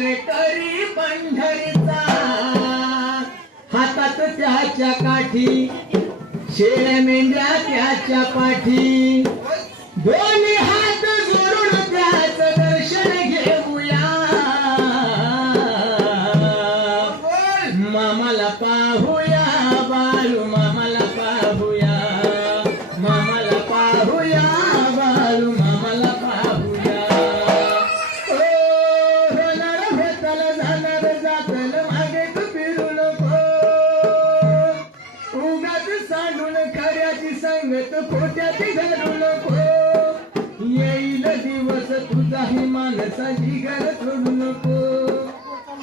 करी पंढरीचा हातात त्याच्या काठी शेळ्या मेंढ्या त्याच्या पाठी दोन्ही हात जोडून त्याचं दर्शन घेऊया मामाला पाहूया बाळू मामाला पाहूया मामाला पाहूया बाळू मामाला पाहूया होणार होतल जाणार जातल मागे तू फिरू नको उगाच सांडून खऱ्याची संगत खोट्याची धरू नको येईल दिवस तुझाही माणसाची घर सोडू नको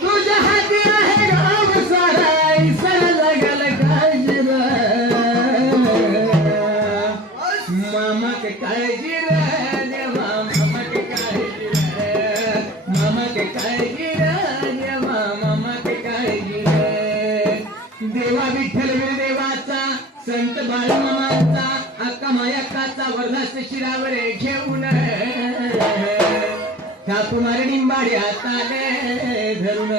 तुझ्या हाती आहे गाव सारा सर जगल काळजी मामा के काळजी रे देवा मामा के काळजी रे मामा के काळजी रे देवा मामा के काळजी रे देवा विठ्ठल देवाचा संत बाळूमामांचा अक्का मायाकाचा वरदास शिरावर घेऊन ठाकू मारे निंबाड्या ताले धरून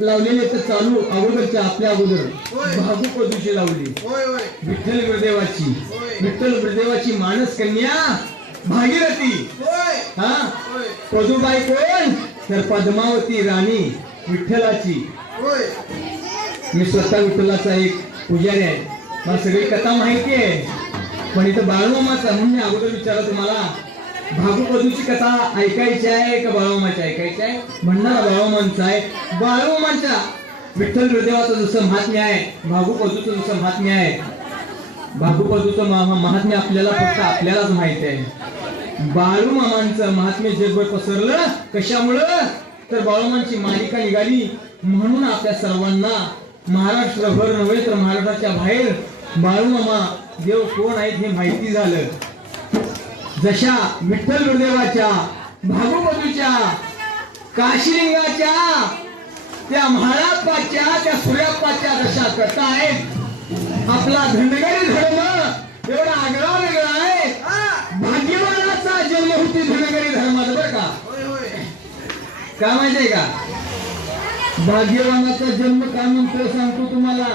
लावलेले तर चालू अगोदरच्या आपल्या अगोदर भागुपदूची लावली विठ्ठल गुरुदेवाची विठ्ठल गुरुदेवाची मानस कन्या भागीरथी हा पदूबाई कोण तर पद्मावती राणी विठ्ठलाची मी स्वतः विठ्ठलाचा एक पुजारी आहे मला सगळी कथा माहिती आहे पण इथं बाळूमामाचा म्हणून मी अगोदर विचारलं तुम्हाला भागुपदूची कथा ऐकायची आहे का बाळूमामाची ऐकायची आहे म्हणणारा बाळूमामांचा आहे बाळूमामांच्या विठ्ठल गुरुदेवाचं जसं महात्म्य आहे भागुपदूचं जसं महात्म्य आहे भागुपदूचं महात्म्य आपल्याला फक्त आपल्यालाच माहिती आहे बाळूमामांचं महात्म्य जगभर पसरलं कशामुळं तर बाळूमामांची मालिका निघाली म्हणून आपल्या सर्वांना महाराष्ट्रभर नव्हे तर महाराष्ट्राच्या बाहेर बाळूमामा देव कोण आहेत हे माहिती झालं जशा विठ्ठल गुरुदेवाच्या भागुपदूच्या काशीलिंगाच्या त्या महाराप्पाच्या त्या सूर्याप्पाच्या जशा कथा आहेत आपला धनगरी धर्म एवढा आगळा वेगळा आहे भाग्यवानाचा जन्म होती धनगरी धर्मात बरं का माहितीये का भाग्यवानाचा जन्म का म्हणतो सांगतो तुम्हाला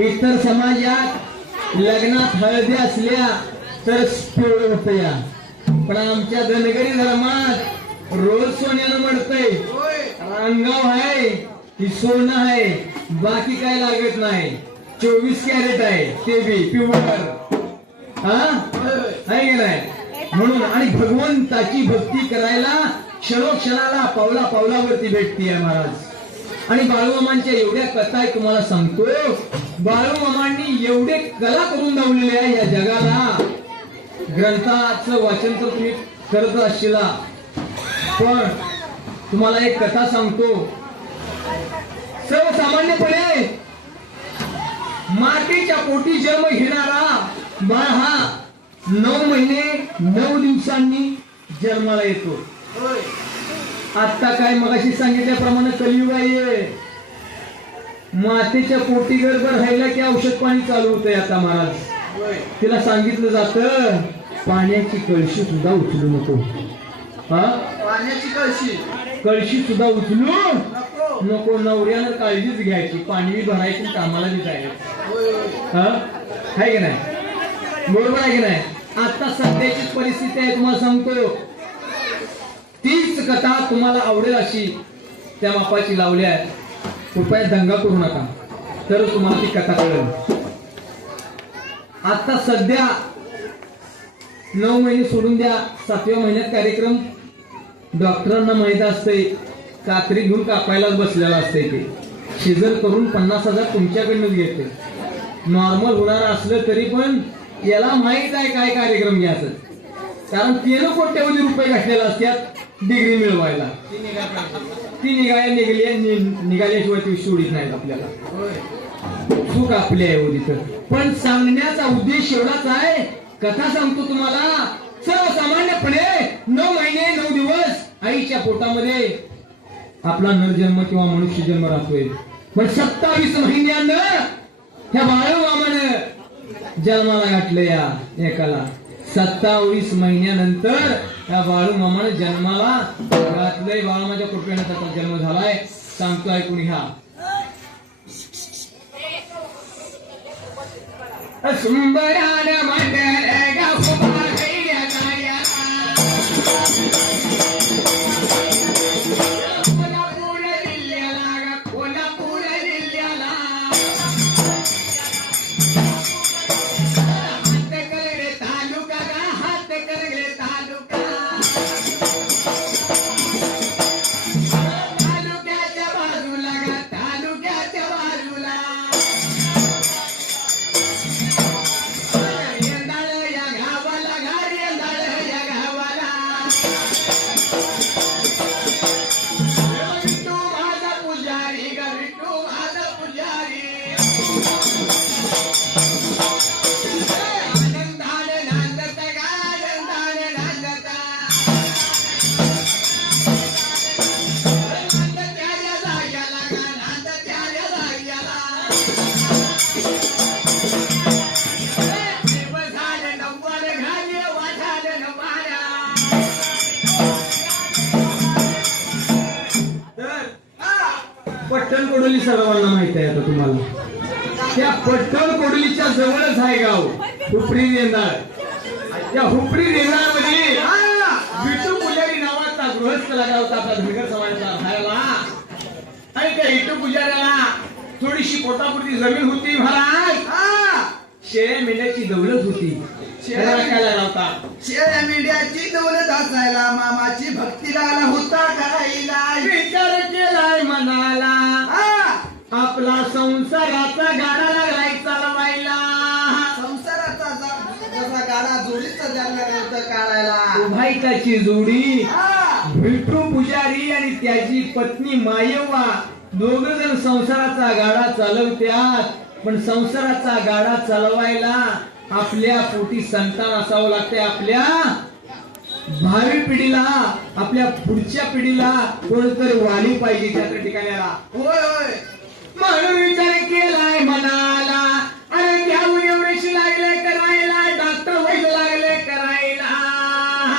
इतर समाजात लग्नात हळदी असल्या तर पिवळ होत या पण आमच्या धनगरी धर्मात रोज सोन्यानं मडतय अंगाव आहे ही सोनं आहे बाकी काय लागत नाही 24 कॅरेट आहे ते बी पिवळं हा आहे की नाही म्हणून आणि भगवंताची भक्ती करायला क्षणोक्षणाला पावला पावलावरती भेटतीये महाराज आणि बाळूमामांच्या एवढ्या कथा तुम्हाला सांगतो बाळूमामांनी एवढे कला करून दावलेले आहे या जगाला ग्रंथाचं वाचन तर तुम्ही करत असशीला, पण तुम्हाला एक कथा सांगतो. सर्वसामान्यपणे मातेच्या पोटी जन्म घेणारा बाळ हा 9 महिने 9 दिवसांनी जन्माला येतो. आता काय मगाशी सांगितल्याप्रमाणे कलियुग आहे. मातेच्या पोटी गर्भ राहिला की औषध पाणी चालू होतंय. आता महाराज तिला सांगितलं जातं पाण्याची कळशी सुद्धा उचलू नको. हा, पाण्याची कळशी सुद्धा उचलू नको. नवऱ्यानं काळजीच घ्यायची, पाणी बी भरायची, कामाला बी जायचं. हा, आहे की नाही? बरोबर आहे की नाही? आता सध्याची परिस्थिती आहे, तुम्हाला सांगतो. तीच कथा तुम्हाला आवडेल अशी त्या मापाची लावली आहे. कृपया दंगा करू नका, तर तुम्हाला ती कथा कळेल. आता सध्या 9 महिने सोडून द्या, 7व्या महिन्यात कार्यक्रम. डॉक्टरांना माहित असते, कात्री घेऊन कापायलाच बसलेला असते. ते शिजर करून 50,000 तुमच्याकडनं घेते. नॉर्मल होणार असलं तरी पण याला माहित आहे काय कार्यक्रम घ्यायचं, कारण 3 कोट्यावधी रुपये घातलेला असतात डिग्री मिळवायला. ती निघाल्याशिवाय ती सोडित नाहीत आपल्याला. चूक आपली आहे हो तिथं. पण सांगण्याचा उद्देश एवढाच आहे, कथा सांगतो तुम्हाला. सर्वसामान्यपणे 9 महिने 9 दिवस आईच्या पोटामध्ये आपला नरजन्म किंवा मनुष्य जन्म राहतोय. पण 27 महिन्यानं ह्या बाळूमामानं जन्माला घातलं. या एकाला 27 महिन्यानंतर ह्या बाळूमामानं जन्माला घातलंय. बाळूमाच्या कृपेने त्याचा जन्म झालाय. सांगतो ऐकून घ्या. सुंबरान मंडळ पट्टण कोडोली सर्वांना माहित आहे. आता तुम्हाला त्या पट्टण कोडोलीच्या जवळच आहे गाव हुपरी रेंदाळ. त्या हुपरी रेंदाळ मध्ये विठू पुजारी नावाचा गृहस्थ लागला होता आपला धनगर समाजाचा राहायला. आणि त्या विठू पुजाऱ्याला थोडीशी पोटापुरती जमीन होती महाराज. शेळ्या मेंढ्याची दौलत होती. शेळ्या होता, शेळ्या मेंढ्याची दौलत असायला मामाची भक्ती लागला होता करायला. विचार केलाय मनाला आपला संसाराचा गाडा लागलाय चालवायला. संसाराचा जसा गाडा जोडीचा जायला काढायला. भाईकाची जोडी विठू पुजारी आणि त्याची पत्नी मायव्वा दोघ जण संसाराचा गाडा चालवत्यात. पण संसाराचा गाडा चालवायला आपल्या पोटी संतान असावं लागते. आपल्या भावी पिढीला, आपल्या पुढच्या पिढीला कोणतरी वाली पाहिजे त्या ठिकाणाला. होय होय, म्हणून विचार केलाय मनाला. अरे त्याहून एवढेशी लागले करायला, डॉक्टर व्हायला लागले करायला.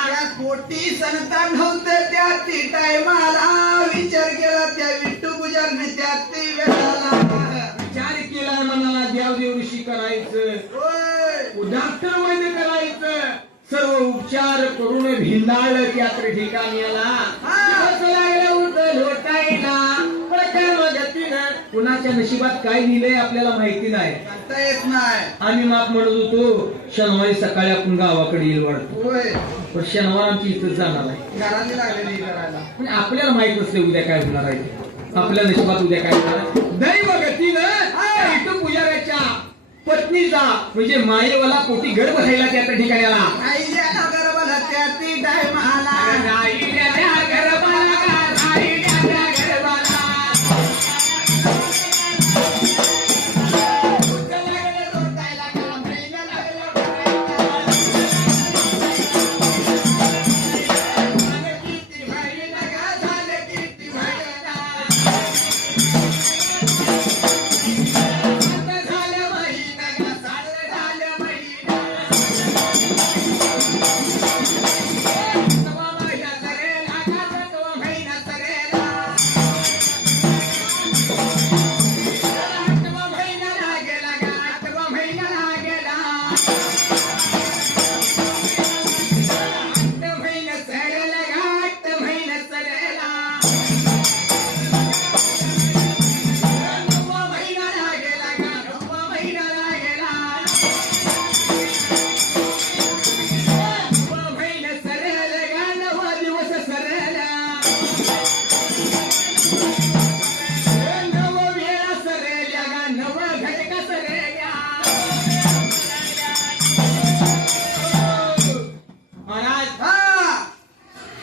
त्या पोटी संतान नव्हते त्या ती टायमाला. विचार केला त्या विठ्ठू पुजारने त्या ती वेळाला. विचार केलाय मनाला देव देवशी करायचं, डॉक्टर वैद्य करायचं. सर्व उपचार करून भिंडाळ त्या ठिकाणी आला. लोटायला कुणाच्या नशिबात काय लिहिलंय आपल्याला माहिती नाही, येत नाही. आम्ही माप म्हणत होतो शनिवारी सकाळी आपण गावाकडे येईल वाटतो. पण शनिवार आमची इथं जाणार आहे. घराने लागलेली करायला. म्हणजे आपल्याला माहित नसते उद्या काय होणार आहे. आपल्या नशिबात उद्या काय होणार. दैव गतीनं पुजाऱ्याच्या पत्नीचा म्हणजे मायेवाला पोटी गड बसायला त्या ठिकाणी आला. आईल्या गर्भाला त्या ती टायमाला राहिल्या त्या गर्भाला का, राहिल्या त्या गर्भाला.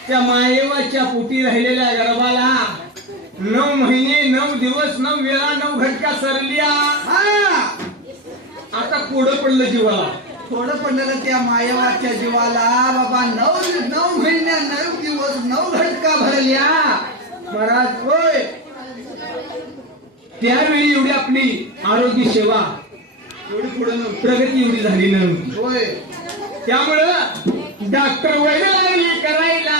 त्या मायेवाच्या पोटी राहिलेल्या गर्भाला 9 महिने 9 दिवस 9 वेळा 9 घटका सरल्या. आता पुढं पडलं जीवाला. थोडं पडलेलं त्या मायेवाच्या जीवाला बाबा 9 महिन्या 9 दिवस 9 घटका भरल्या. महाराज होय त्यावेळी एवढी आपली आरोग्य सेवा एवढी पुढे प्रगती एवढी झाली नव्हती. होय त्यामुळं डॉक्टर वैद्य लागली करायला,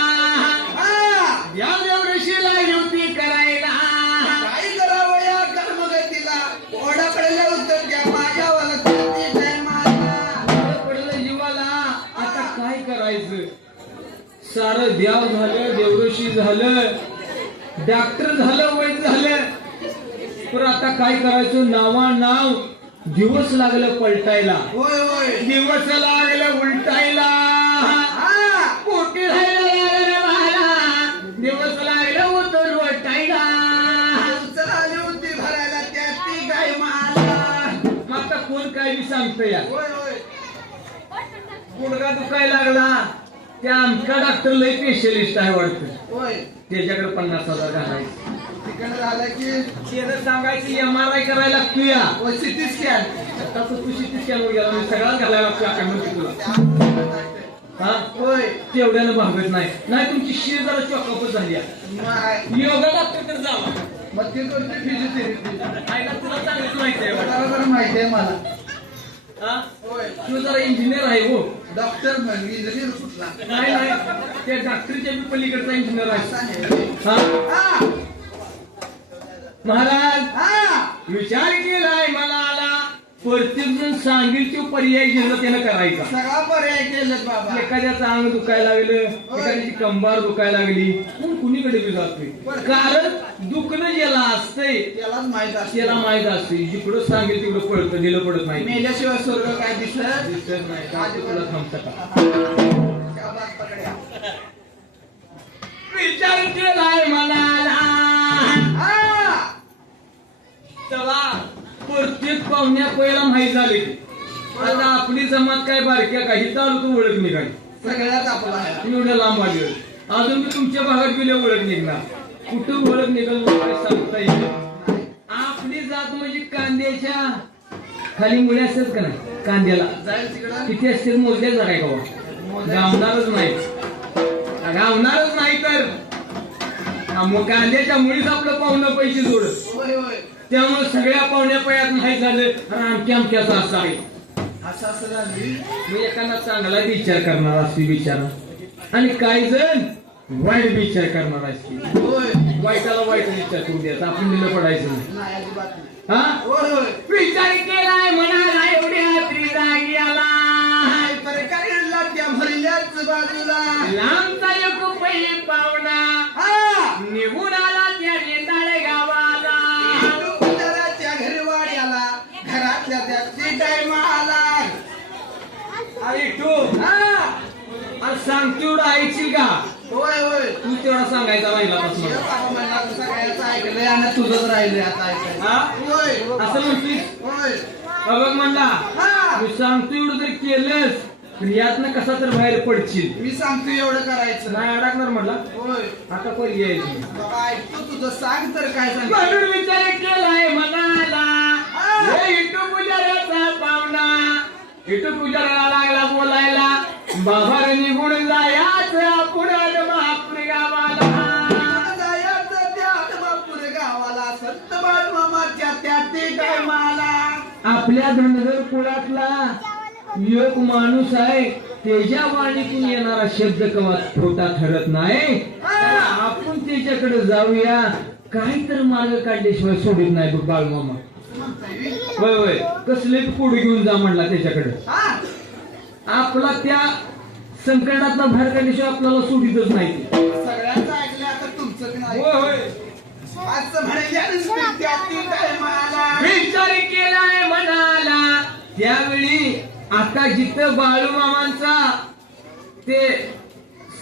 या देवऋषी लागली होती करायला. काय करावं या कर्मगतीला ओढा पडल्या उत्तर त्या माझ्यावाला पडलं जीवाला. आता काय करायचं, सारं द्याव झालं, देवऋषी झालं, डॉक्टर झालं, वैद्य झालं, पण आता काय करायचं, नाव दिवस लागलं पलटायला. होय होय दिवस लागलं उलटायला. पोटी राहायला लागलं मला, दिवस लागलं उतरून उलटायला. आली होती भरायला त्या ती गाय मला. मग आता कोण काय बी सांगतं या. होय होय गुडघा दुखायला लागला, त्या आमचा डॉक्टर लय स्पेशलिस्ट आहे वाटतं, होय त्याच्याकडे 50,000 घालायचे. तिकडे झालं की त्यानं सांगायची MRI करायला लागतो या. सिटी स्कॅन आता तू CT स्कॅन वर गेला, मी सगळ्याच घालायला लागतो काय म्हणते तुला. हा होय तेवढ्यानं भागत नाही तुमची शिर जरा चॉकअपच झाली आहे. योगा डॉक्टरकडे जावा. मग ते करते फिजिओथेरपी. आईला तुला चांगलीच माहिती आहे बघा. बरोबर माहिती आहे मला. हा होय तू जरा इंजिनियर आहे हो. डॉक्टर म्हणजे इंजिनियर कुठला नाही त्या डॉक्टरच्या बी पलीकडचा इंजिनियर आहे. असा नाही. हा महाराज हा विचार केलाय मनाला, प्रत्येक जण सांगेल तो पर्याय घेणं त्यानं करायचा. सगळा पर्याय केलं बाबा. एखाद्याचं अंग दुखायला लागलं, एखाद्याची कंबार दुखायला लागली, कोण कुणीकडे बी जातोय. कारण दुखणं ज्याला असतंय त्यालाच माहित असते. त्याला माहित असते. जिकडं सांगेल तिकडं पळतं, दिलं पडत नाही. मेल्याशिवाय स्वर्ग काय दिसत दिसत नाही. आधी तुला थांबता का त्या बात पकड्या. विचार केलाय मनाला, हा तेव्हा प्रत्येक पाहुण्या पहिला माहीत झाले की आता आपली जमात काय बारक्या काही तालुका ओळख निघाली. सगळ्यात आपला आहे. तुम्ही एवढ्या लांब आले, अजून मी तुमच्या भागात गेले ओळख निघणार. कुठं ओळख निघाल काय सांगता येईल. आपली जात म्हणजे कांद्याच्या खाली मुळे असतात का नाही, कांद्याला जाईल तिकडं किती असते मोजल्या जा काय गावा गावणारच नाही, गावणारच नाही तर मग कांद्याच्या मुळीच आपलं पाहुणं पैसे जोडत. होय होय त्यामुळे सगळ्या पाहुण्या पयात माहीत झालं आमक्याचं असं आहे. असं असं झाली. मी एखादा चांगला विचार करणार असते विचार, आणि काही जण वाईट विचार करणार असते. होय वाईटाला वाईट विचार करून द्यायचा, आपण दिलं पडायचं नाही. नाही अजिबात नाही. हा होय होय विचार केलाय म्हणाला एवढ्या त्रिजागी आला, तरकारीला त्या भरल्याच बाजूला लांबचा एक पै पाहुणा हा निघून आला त्या रेंदाळे गावाला. त्या घरवाड्याला घरातल्या त्या ती टायमाला. अरे तू आज सांगतो एवढं ऐकशील का. होय होय तू तेवढा सांगायचा राहिला हे पासून. बाबा म्हणला सगळ्याचं ऐकलंय आणि तुझंच राहिलंय आता ऐकायचं. हा होय असं म्हणतीस होय बघ म्हणला हा मी सांगतो एवढं जर केलंस तर यातनं कसा तर बाहेर पडशील. मी सांगतो एवढं करायचं. नाही अडकणार म्हटला. होय आता कोण यायची बाबा ऐकतो तुझं, सांग तर काय सांग. म्हणून विचार केलाय मनाला हे इटू पुजाऱ्याचा पाहुणा. इटू पुजाऱ्याला लागला बोलायला बाबा रे निघून जायाचं पुढं महापुर गावाला. जायचं त्या आदमापूर गावाला संत बाळूमामाच्या त्या टायमाला. आपल्या धनगर कुळातला एक माणूस आहे त्याच्या वाणीतून येणारा शब्द कवा खोटा ठरत नाही. आपण त्याच्याकडे जाऊया, काही तर मार्ग काढल्याशिवाय सोडित नाही बघ बाळूमामा. होय होय कसले पुढे घेऊन जा म्हणला त्याच्याकडे. आपला त्या संकटात बाहेर काढल्याशिवाय आपल्याला सोडितच नाही. सगळ्यांचं ऐकलं आता तुमचं बी नाही. होय होय असं म्हणायचं त्या टायमाला. विचार केलाय मनाला त्यावेळी. आता जिथं बाळूमामांचा ते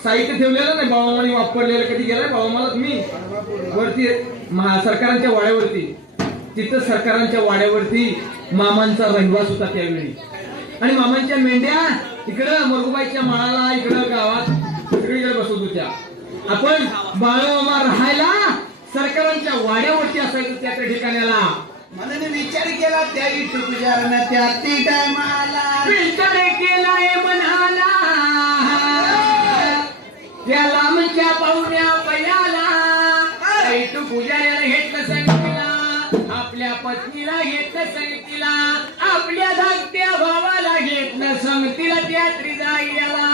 साहित्य ठेवलेलं नाही बाळूमामाने वापरलेलं, कधी गेलाय बाळूमाला तुम्ही वरती सरकारांच्या वाड्यावरती. तिथं सरकारांच्या वाड्यावरती मामांचा रहिवास होता त्यावेळी. आणि मामांच्या मेंढ्या इकडं मरगुबाईच्या माळाला इकडं गावात सगळीकडे बसत होत्या. आपण बाळूमामा राहायला सरकारांच्या वाड्यावरती असायचं त्या ठिकाणाला. म्हणून विचार केला त्या विठू पुजारानं त्या टायमाला. विचार केलाय मनाला त्या लांबच्या पाहुण्या पयाला. विठू पुजाऱ्याला घेतलं संगतीला, आपल्या पत्नीला घेतलं संगतीला, आपल्या धाकट्या भावाला घेतलं संगतीला त्या त्रिजाईला.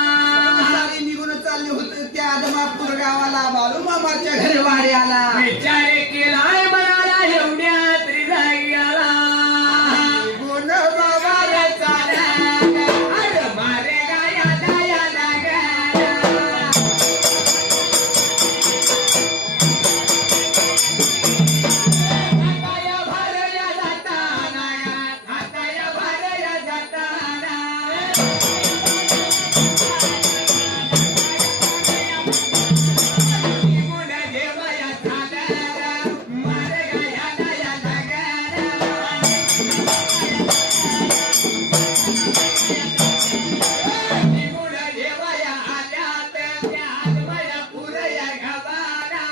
निघून चालले होते त्या आदमापूर गावाला बाळूमामाच्या घरी वाड्याला. विचार केलाय मनाला एवढ्या त्रिजाईला. गुण बाबा रे चाला. अरे मारे गाया दया लागायला. हाताया भरल्या जाताना, हाताया भरल्या जाताना. निघून देवया झाला, मारे गाया दया लागायला. निघून देवया आल्यात त्या आदमाया पुरया गावाला.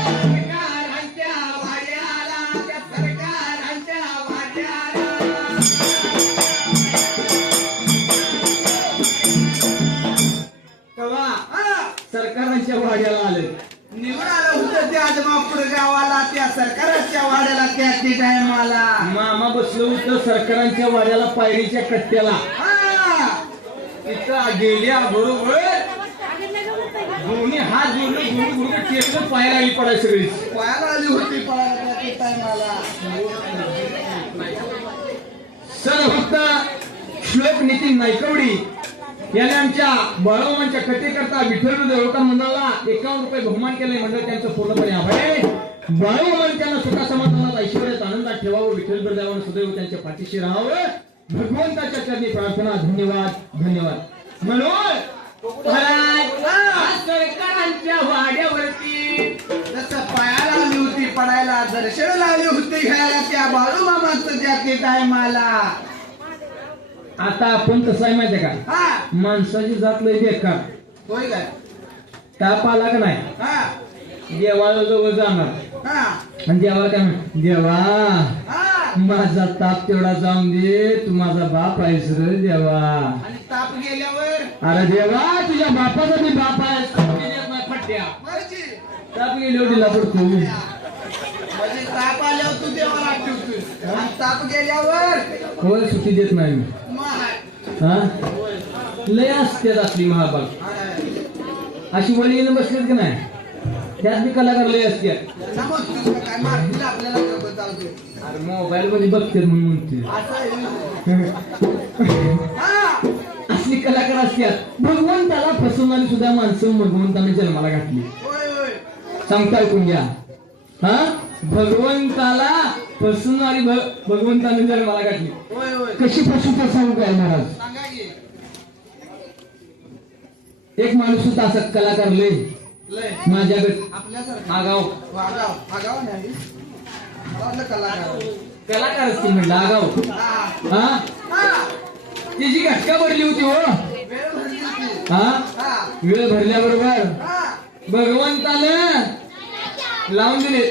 सरकारांच्या वाड्याला, त्या सरकारांच्या वाड्याला. तेव्हा सरकारांच्या वाड्याला आले. निघून आलं होतं त्या आदमापूर गावाला त्या सरकाराच्या वाड्याला त्या टायमाला. मामा बसलो होतं सरकारांच्या वाड्याला पायरीच्या कट्ट्याला. तिथं गेल्या बरोबर दोन्ही हात जोडले, दोन्ही गुडघे टेकून पायाला आली पडाय सगळी. पायाला आली होती पळायला त्या टायमाला. सरभक्त श्लोक नितीन नायकवडी याने आमच्या बाळूमामांच्या कथेकरता विठ्ठल देवळकर मंडळाला 51 रुपये बहुमान केले. मंडळ त्यांचं पूर्णपणे आभार आहे. बाळूमामांनी त्यांना सुखा समाधानात ऐश्वर्यात आनंदात ठेवावं, विठ्ठल देवानं सदैव त्यांच्या पाठीशी राहावं. भगवंताच्या चरणी प्रार्थना. धन्यवाद धन्यवाद. म्हणून सरकारांच्या वाड्यावरती जसं पायाला आली होती पडायला, दर्शन लावली होती घ्यायला त्या बाळूमामाचं त्या टायमाला. आता आपण कसं आहे माहितीये का, हा माणसाची जात लय बेकार. होय काय. ताप आला का नाही हा देवाला जवळ जाणार हा आणि देवाला काय म्हण, देवा हा माझा ताप तेवढा जाऊन दे, तू माझा बाप आहेस रे देवा. आणि ताप गेल्यावर अरे देवा तुझ्या बापाचा मी बाप आहे. फट्ट्या मर्जी. ताप गेल्यावर दिला पडतो. म्हणजे ताप आल्यावर तू देवाला आठवतोस आणि ताप गेल्यावर होय सुट्टी देत नाही मी. मग हा लय असते असली महाभाग. अशी वळीने बसलेत का नाही, त्यात मी कलाकार लय असते. काय मारतील आपल्याला गप्प चालतोय. अरे मोबाईल मध्ये बघते म्हणून म्हणते. असं आहे. हा असली कलाकार असतात. भगवंताला फसवणारी सुद्धा माणसं भगवंताने जन्माला घातली. होय होय सांगता ऐकून घ्या. हा भगवंताला फसवणारी भगवंताने जन्माला घातली. होय होय. कशी फसू तर सांगू काय महाराज. सांगा की. एक माणूस होता असं कलाकार लय, लय माझ्याकडे आपल्यासारखं आगाव आगाव नाही मला वाटलं कलाकार कलाकारच की म्हणलं आगाव हा हा हा तिची घटका भरली होती हो वेळ भरली होती. हा हा वेळ भरल्याबरोबर हा भगवंतानं लावून दिले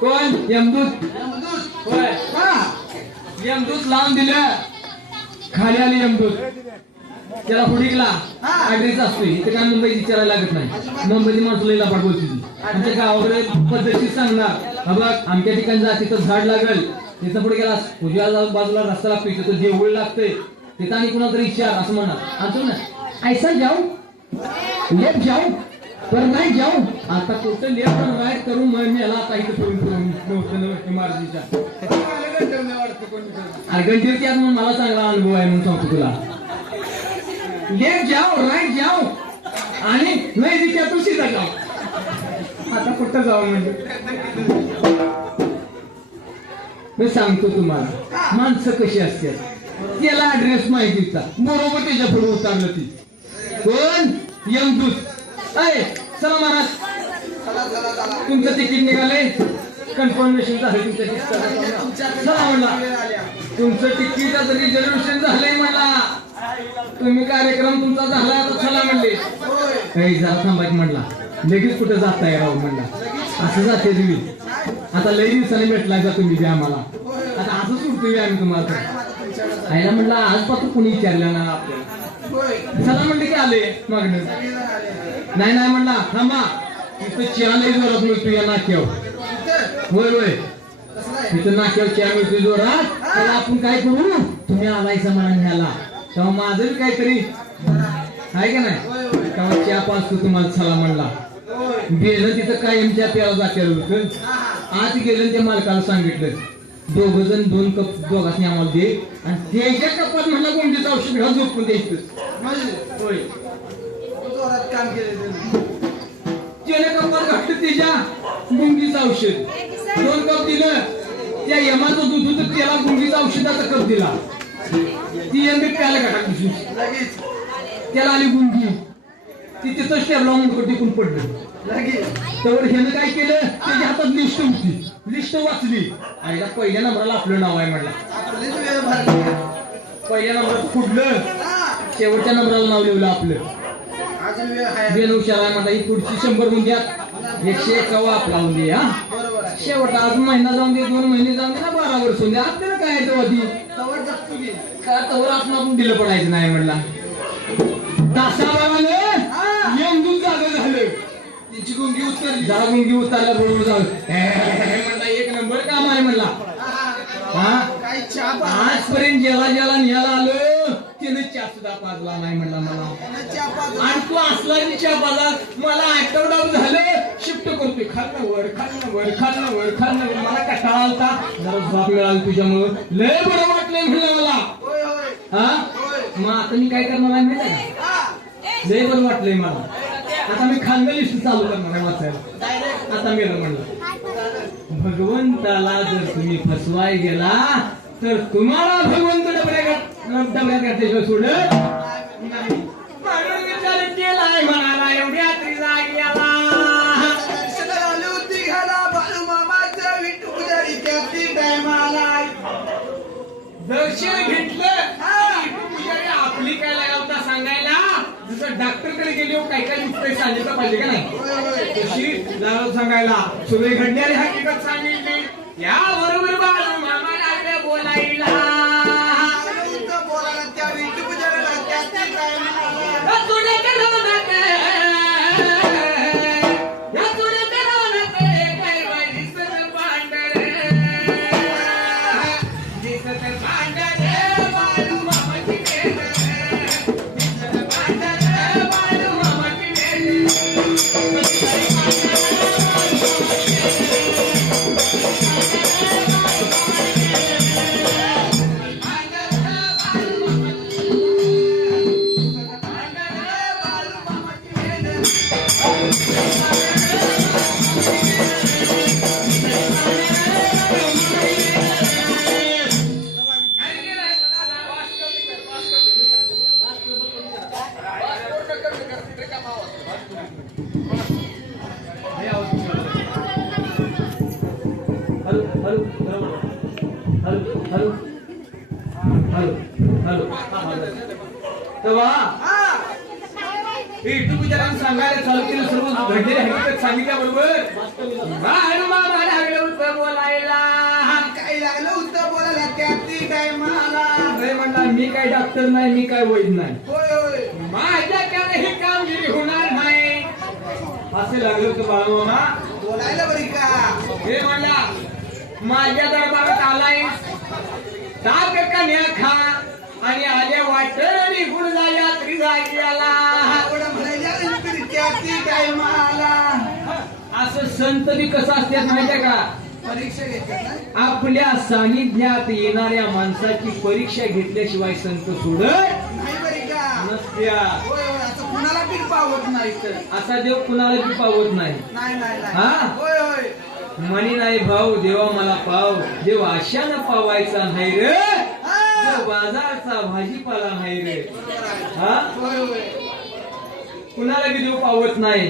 कोण यमदूत यमदूत. होय हा यमदूत लावून दिलं खाली आले यमदूत त्याला हुडीकला हा. ऍड्रेस असतो इथे काय मुंबईत विचारायला लागत नाही मुंबईची माणसं लई लपाट बोलते ती आमच्या गावाकडे पद्धतशीर सांगणार हा बघ आमच्या ठिकाणी जा तिथं झाड लागल तिथं पुढे गेला उजव्या बाजूला रस्ता लागतो तिथं जेवळ लागतंय तिथं आणि कुणाला तरी विचार असं म्हणणार आमचं ना ऐसा जाऊ लेफ्ट जाऊ पर नाही जाऊ आता कुठं लेफ्ट पण राईट करू मग मी याला आता इथं फिरून इमारतीच्या गंभीरची आज मग मला चांगला अनुभव आहे म्हणून सांगतो तुला लेफ्ट जाओ राईट जाओ आणि नाही दिशा सीधा जाओ आता कुठं जाऊ म्हणजे मी सांगतो तुम्हाला माणसं कशी असतात त्याला ऍड्रेस माहितीचा बरोबर त्याच्या पुढे उतारलं ती कोण यमदूत अय चला महाराज तुमचं तिकीट निघाले कन्फर्मेशन झालं तुमच्या तिकिटाचं चला म्हणला तुमचं तिकीटाचं रिझर्वेशन झालंय म्हणला तुम्ही कार्यक्रम तुमचा झाला आता चला म्हणले काही जरा थांबायचं म्हणला लगेच कुठं जाताय राव म्हणला असं जाते तुम्ही आता लई दिवसाने भेटलाय का तुम्ही द्या आम्हाला आता असं सुटतोय आम्ही तुम्हाला आईला म्हणलं आजपासून कुणी विचारलं ना आपल्याला चला म्हणले की आले मागणं नाही नाही म्हणला थांबा तिथं चहा लई जोरात मिळतो या नाक्यावर होय होय तिथं नाक्यावर चहा मिळतोय जोरात तर आपण काय करू तुम्ही आलायचा म्हणा न्याला तेव्हा माझं बी काहीतरी आहे का नाही तेव्हा चहा पाचतो तुम्हाला चला म्हणला गेलं तिथं कायमच्या प्याला जात्या होतं आज गेलं त्या मालकाला सांगितलं दोघ जण 2 कप दोघांनी आम्हाला दे आणि त्याच्या कपात म्हणला कोणतीच औषध घ्या झोपून द्यायचं होय जोरात काम केले त्याने कपात घातलं त्याच्या गुंगीचं औषध 2 कप दिलं त्या यमाचं दूध होतं त्याला गुंगीचा औषधाचा कप दिला ती यंदा प्याला घाटा लगेच त्याला आली गुंगी ती तिथंच टेबला मुंडकं टिकून पडलं तर ह्यानं काय केलं त्याच्या हातात लिस्ट होती लिस्ट वाचली आणि पहिल्या नंबरला आपलं नाव आहे म्हणला पहिल्या नंबरात फुडलं शेवटच्या नंबरला नाव लिहिलं आपलं बेनहुशार आहे म्हणला ही पुढची 100 होऊन द्या 151 आपला होऊन दे हा शेवट आज महिना जाऊन दे 2 महिने जाऊन दे ना 12 वर्ष होऊन दे आपल्याला काय येतं आधी का तवर आपण दिलं पडायचं नाही म्हणला तासाभराने यमदूत जागा झालं तिची गुंगी उतरली जरा गुंगी उतरल्या बरोबर जाऊ म्हणला 1 नंबर काम आहे म्हणला आजपर्यंत ज्याला न्यायला आलं त्याने चहा सुद्धा पाजला नाही म्हणला मला आणि तू असला चहा पाजला मला आठवडा झालं शिफ्ट करतोय खाल्लं वर मला कटाळा आलता जरा झोप मिळाली तुझ्यामुळं लय बरं वाटलंय म्हणलं मला हा मग आता मी काय करणार आहे माहिती आहे का लय बरं वाटलंय मला आता मी खानगा लिस्ट चालू करणार आहे वाचायला आता मेलं म्हणलं भगवंताला जर तुम्ही फसवाय गेला तर तुम्हाला भगवंत डबऱ्या करते सोडत नाही म्हणून विचार केलाय म्हणाला एवढ्या त्रिजाग्याला दर्शन घेतलं आपली काय लावता सांगायला जसं डॉक्टरकडे गेली काय काय दुखतंय सांगितलं पाहिजे का नाही तशी जाणं सांगायला सगळे घडणारी हकीकत सांगितली या बरोबर बाळू मामा लागल्या बोलायला त्या विठू पुजाऱ्याला त्याची काय हॅलो तेव्हा विठ्ठल पुजाऱ्यांनी सांगायला चालू केलं सर्व घडलेले हकीकत सांगितल्याबरोबर बोलायला काय लागलं उत्तर बोलायला त्या ती काय मला अरे म्हणला मी काय डॉक्टर नाही मी काय वैद्य नाही होय होय माझ्याकडे ही कामगिरी होणार नाही असे लागलं होतं बाळमामा बोलायला बरी का हे म्हणला माझ्या दरबारात आलाय ताक कन्या खा आणि आल्या वाटण निघून जा यात्री जायला एवढं म्हणायच्या त्या ती काय मला असं संत बी कसं असतात माहितीये का परीक्षा घेतात ना आपल्या सानिध्यात येणाऱ्या माणसाची परीक्षा घेतल्याशिवाय संत सोडत नाही बरी का नसत्या होय होय असं कुणाला बी पावत नाही तर असा देव कुणाला बी पावत नाही नाही नाही नाही हा? होय होय म्हणी नाही भाऊ देवा मला पाव देव आशानं पावायचा नाही रे देव बाजारचा भाजीपाला नाही रे हा होय होय कुणाला बी देव पावत नाही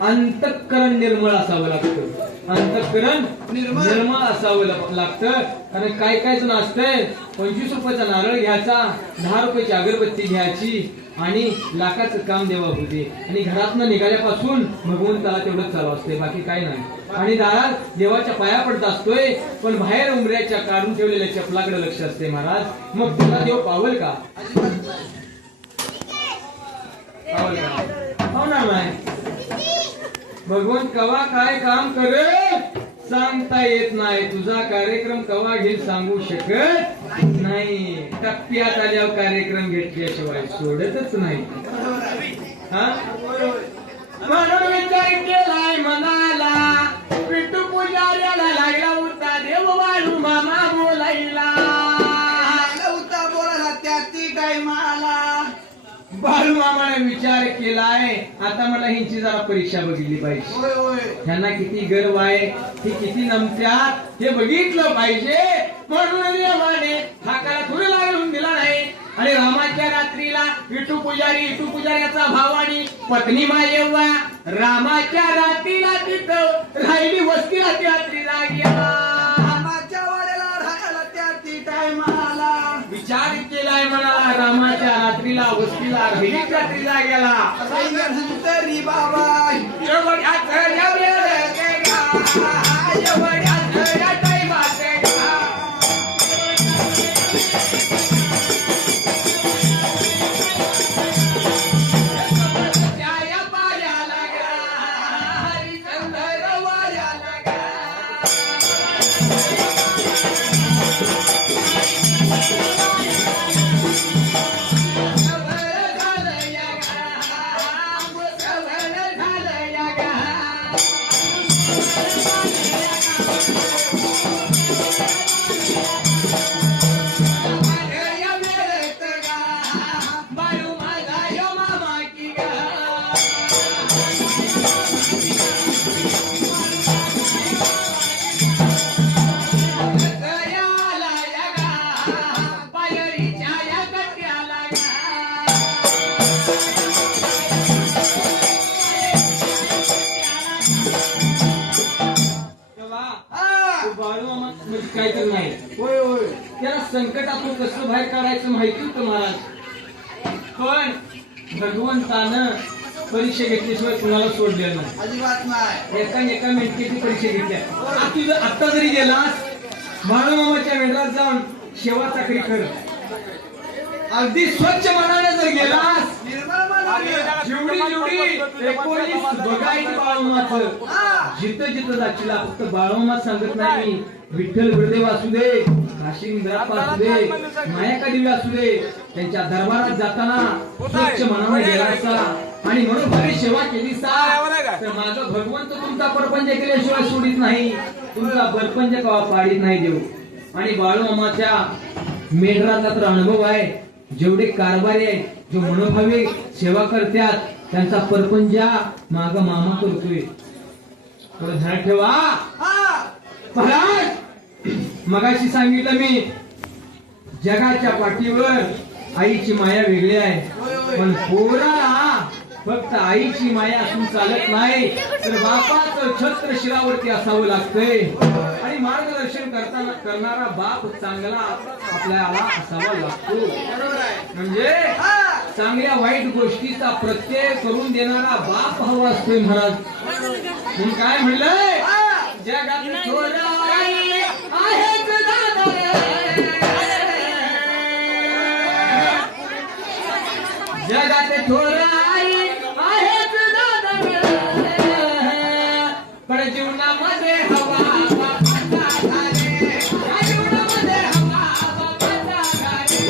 अंतःकरण निर्मळ असावं लागतं अंतःकरण निर्मळ असावं लागतं कारण काय काय जण असतंय 25 रुपयाचा नारळ घ्यायचा 10 रुपयाची अगरबत्ती घ्यायची आणि लाखाचं काम देवा होते आणि घरातनं निघाल्यापासून भगवंताला तेवढंच चालू असते बाकी काय नाही आणि दारात देवाच्या पाया पडत असतोय पण बाहेर उमऱ्याच्या काढून ठेवलेल्या चपलाकडे लक्ष असते महाराज मग तुला देव पावल का पावल का पावणार नाही भगवंत कवा काय काम करे सांगता येत नाही तुझा कार्यक्रम कवा घेईल सांगू शकत नाही टप्प्यात आल्यावर कार्यक्रम घेतल्याशिवाय सोडतच नाही हा म्हणून विचार केलाय मनाला विठू पुजाऱ्याला लागला होता देव वाळू मामा बोलायला होता बोलायला त्या ती काय मला बाळू मामाने विचार केलाय आता मला ह्यांची जरा परीक्षा बघितली पाहिजे होय होय ह्यांना किती गर्व आहे हे किती नमत्यात हे बघितलं पाहिजे म्हणून नियमाने हाकाला थोडी लागून दिला नाही आणि रामाच्या रात्रीला विठू पुजाऱ्याचा भाव आणि पत्नी मायेवा रामाच्या रात्रीला तिथं राहिली वस्ती रात्रीला गेला रामाच्या वाड्याला राहायला त्या ती काय मला विचार केलाय म्हणा रामाच्या रात्रीला वस्तीला राहिली रात्रीला गेला तरी बाबा काय तर नाही होय होय त्याला संकटातून कसं बाहेर काढायचं माहिती होतं महाराज पण भगवंतानं परीक्षा घेतल्याशिवाय कुणाला सोडलेलं नाही अजिबात नाही एका मिनिटाची परीक्षा घेतल्या आता जरी गेलास बाळूमामाच्या मेंढरात जाऊन सेवा चाकरी कर अगदी स्वच्छ मनाने जर गेलास जेवढी एकोणीस बघायची बाळूमाचं जिथं जिथं जाशील फक्त बाळूमा सांगत नाही विठ्ठल गुरुदेव असू दे काशी इंद्राप्पा असू दे मायाकादेवी असू दे त्यांच्या दरबारात जाताना स्वच्छ मनाने गेलासा आणि मनोभावी सेवा केली तर माझं भगवंत तुमचा परपंच केल्याशिवाय सोडित नाही तुमचा परपंच कवा पाडीत नाही देऊ आणि बाळूमामाच्या मेंढराचा तर अनुभव आहे जेवढे कारभारी आहेत जो मनोभावी सेवा करतात त्यांचा परपंचा माग मामा करतोय थोडं ध्यान ठेवा महाराज मगाशी सांगितलं मी जगाच्या पाठीवर आईची माया वेगळी आहे पण पोराला फक्त आईची माया असून चालत नाही, तर बापाचं छत्र शिरावरती असावं लागतंय. आणि मार्गदर्शन करणारा बाप चांगला आपल्याला असावा लागतो. म्हणजे चांगल्या वाईट गोष्टीचा प्रत्यय करून देणारा बाप हवा असतोय महाराज. म्हणून काय म्हणलंय, जगात थोरा आहेच दादा रे, जगात थोरा आहेच दादा रे, पण जीवनामध्ये हवा बापाचा घाले, या जीवनामध्ये हवा बापाचा घाले.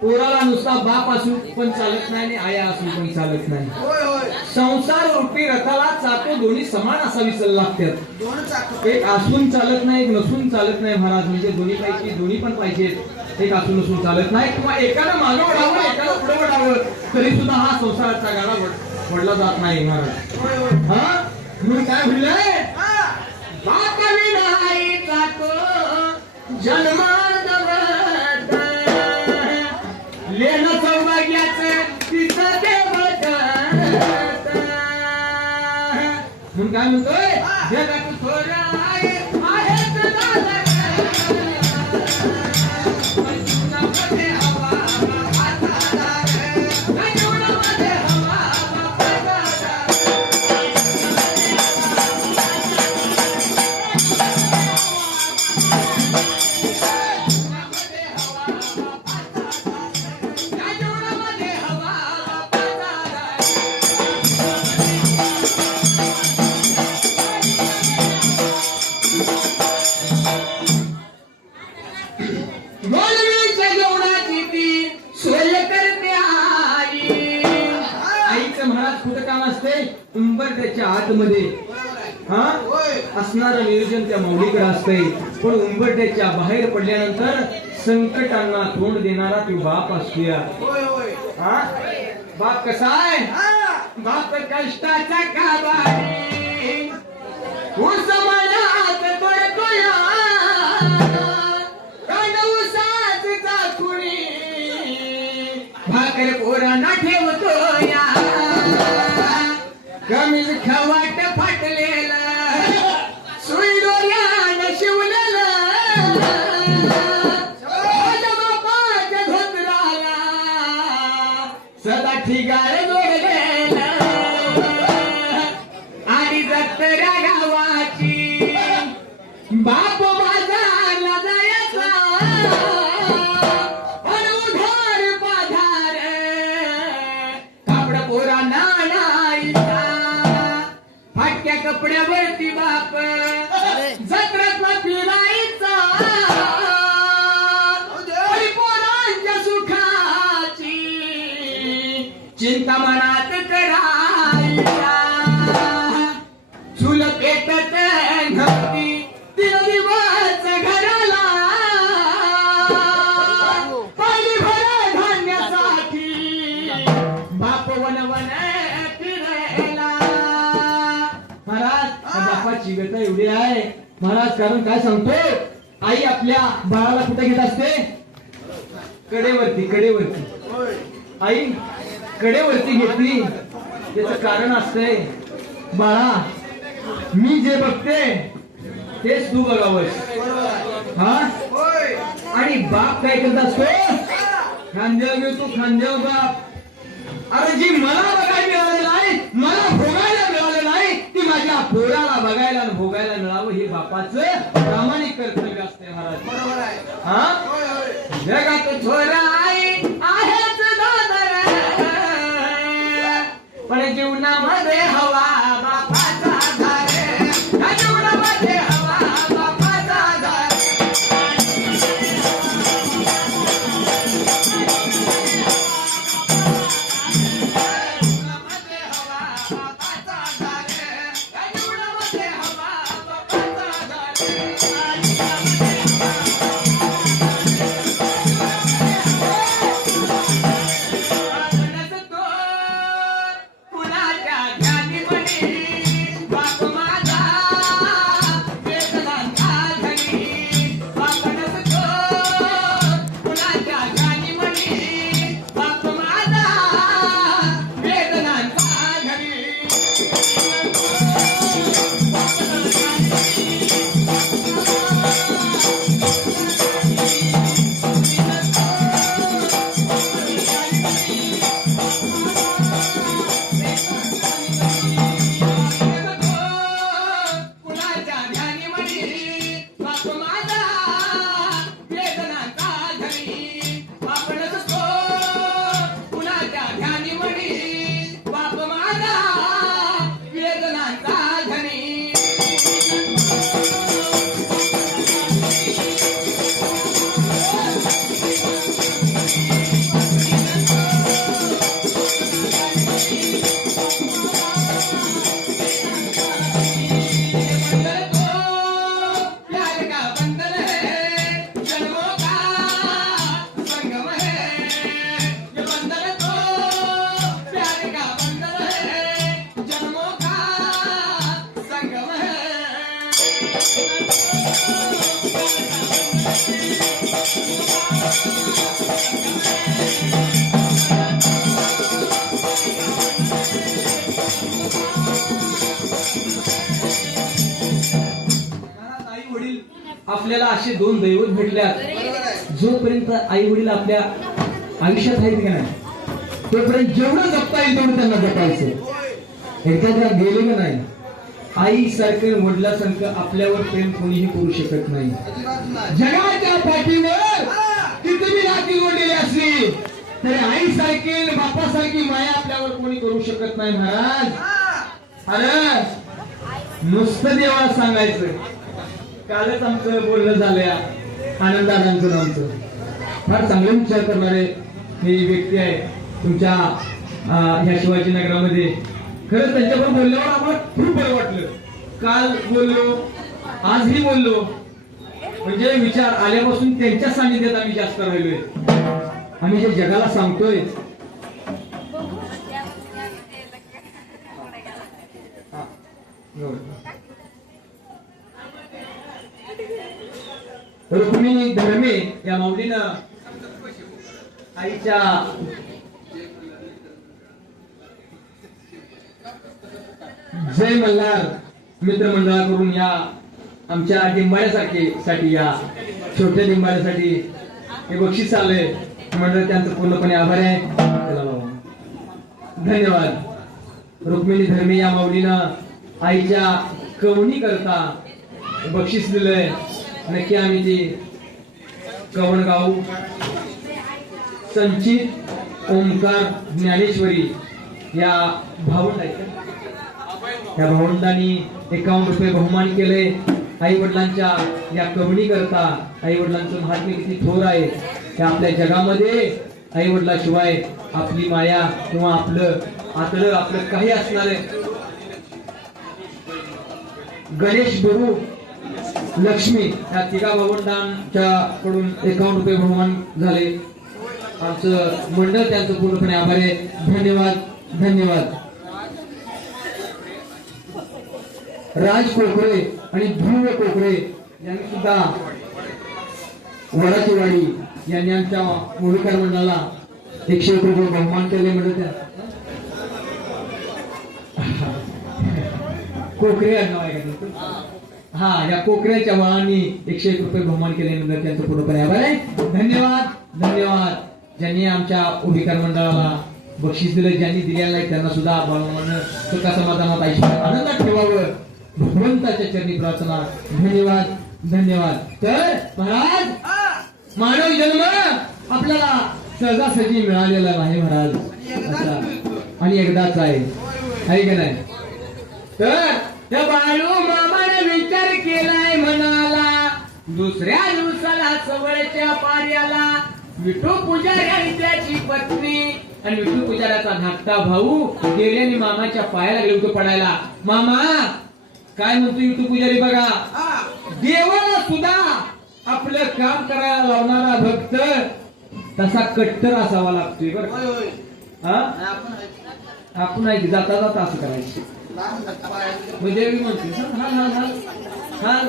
पोराला नुसता बाप असून पण चालत नाही आणि आया असून पण चालत नाही. संसार रूपी रथाला चाको दोन्ही समान असावी लागतात. एक असून चालत नाही, एक नसून चालत नाही महाराज. म्हणजे दोन्ही पैकी दोन्ही पण पाहिजेत. एक असून नसून चालत नाही, किंवा एकानं मागं वळावं एकानं पुढे वळावं तरी सुद्धा हा संसाराचा गाडा वडला जात नाही महाराज. हा म्हणून काय म्हणलंय, बाप विनाई चाको जन्मात लेणं सौभाग्याचं तिचं देवत. म्हणून काय म्हणतोय, जगात थोरं आहेच दादा रे, पण जीवनामध्ये हवा बापाचा रे, या जीवनामध्ये हवा बापाचा उंबरट्याच्या आतमध्ये असणारं नियोजन त्या माऊलीकडे असतंय. पण उंबरट्याच्या बाहेर पडल्यानंतर संकटांना तोंड देणारा तो बाप असतोय. बाप कसा आहे, बाप कष्टाचा काबारी, ऊस मनात पडतोया, ऊसाच चाकुरी, भाकर पोरांना ठेवतोया, कमीज खवाट फाटलेला, सुई डोळ्यानं शिवलेला, बापाच्या धोतराला सदा ठिगार जोडलेला, आणि जत्रा गावाची बाप बाजारला जायचा, आणि उधार पाधार कापड पोरांना फाटक्या कपड्यावरती बाप जत्रातला फिरायचा, आणि पोरांच्या सुखाची चिंता मनात करायचा. चूल पेटत नव्हती 3 दिवस घराला, पाणी भर धान्यासाठी बाप वनवन फिरायला. महाराज बापाची व्यथा एवढी आहे महाराज. कारण काय सांगतो, आई आपल्या बाळाला कुठे घेत असते, कडेवरती. आई कडेवरती घेतली, त्याच कारण असतंय, बाळा मी जे बघते तेच तू बघावंस. हा, आणि बाप काय करत असतो, खांद्यावर घेतो खांद्यावर बाप. अरे जी मला बघायला मिळालेलं आहे, मला भोगायला मिळालेलं आहे, ती माझ्या पोराला बघायला आणि भोगायला मिळावं हे बापाचं प्रामाणिक कर्तव्य असते महाराज. बरोबर आहे. हा, जगात थोरा आहेच दादा रे, पण जीवनामध्ये हवा बापाचा धारे, या जीवनामध्ये हवा बापाचा धारे. जीवनामध्ये हवा बापाचा आई वडील आपल्याला असे दोन दैवत भेटल्यात. जोपर्यंत आई वडील आपल्या आयुष्यात आहेत का नाही तोपर्यंत जेवढं जपता येईल तेवढं त्यांना जपायचं. एखाद्या गेले का नाही आई सारखं वडिलासारखं आपल्यावर प्रेम कोणीही करू शकत नाही. जगाच्या पाठीवर कितीही नाती जोडलेली असली तरी आई सारखी बापासारखी माया आपल्यावर कोणी करू शकत नाही महाराज. अरे नुसतं देवाला सांगायचं. कालच आमचं बोलणं झालंय आनंदादांचं नामचं फार चांगले विचार करणारे ही व्यक्ती आहे तुमच्या ह्या शिवाजीनगरामध्ये. खरंच त्यांच्याबरोबर बोलल्यावर आम्हाला खूप बरं वाटलं. काल बोललो आजही बोललो म्हणजे विचार आल्यापासून त्यांच्या सानिध्यात आम्ही जास्त राहिलोय. आम्ही जे जगाला सांगतोय रुक्मिणी धर्मे या माऊलीनं आईच्या जय मल्हार मित्रमंडळाकडून या आमच्या डिंबाळ्यासाठी या छोट्या डिंबाळ्यासाठी हे बक्षीस आलंय. मंडळ त्यांचं पूर्णपणे आभार आहे. चला बाबा धन्यवाद. रुक्मिणी धर्मे या माऊलीनं आईच्या कवणी करता बक्षीस दिलंय. नक्की आम्ही ती कवण गाऊ. संचित ओंकार ज्ञानेश्वरी या भावंड आहेत. या भावंडांनी 51 रुपये बहुमान केले. आई वडिलांच्या या कवणी करता. आई वडिलांचं महात्म्य किती थोर आहे. त्या आपल्या जगामध्ये आई वडिलाशिवाय आपली माया किंवा आपलं आतलं आपलं काही असणार आहे. गणेश गुरु लक्ष्मी या तिघा भावंडांच्या कडून 51 रुपये बहुमान झाले. आमचं मंडळ त्यांचं पूर्णपणे आभार आहे. धन्यवाद धन्यवाद. राज कोकरे आणि ध्रुव कोकरे यांनी सुद्धा वडाची वाडी यांनी आमच्या मुलीकर मंडळाला 101 रुपये बहुमान केले. म्हणजे कोकरे नाव आहे का? हा या कोकऱ्याच्या वळांनी 101 रुपये बहुमान केले. म्हणजे त्यांचं पूर्णपणे आभार आहे. धन्यवाद धन्यवाद. ज्यांनी आमच्या उभिकार मंडळाला बक्षीस दिलं ज्यांनी दिलेलं नाही त्यांना सुद्धा बाळूमानं सुखा समाधानात आनंदात ठेवावं भगवंताच्या चरणी प्रार्थना. धन्यवाद धन्यवाद. तर महाराज मानव जन्म आपल्याला सहजासहजी मिळालेला नाही महाराज आणि एकदाच आहे का नाही. तर त्या बाळू मामाने विचार केलाय म्हणाला दुसऱ्या दिवसाला सवळच्या पार्याला विठू पुजारी आणि त्याची पत्नी आणि विठू पुजाऱ्याचा धाकटा भाऊ गेल्याने मामाच्या पायाला गेले होते पडायला. मामा काय म्हणतो विठू पुजारी बघा देवाला सुद्धा आपलं काम करायला लावणारा भक्त तसा कट्टर असावा लागतोय बरं. आपण ऐक जाता जाता असं करायचं म्हणजे मी म्हणते हाल हाल हाल हाल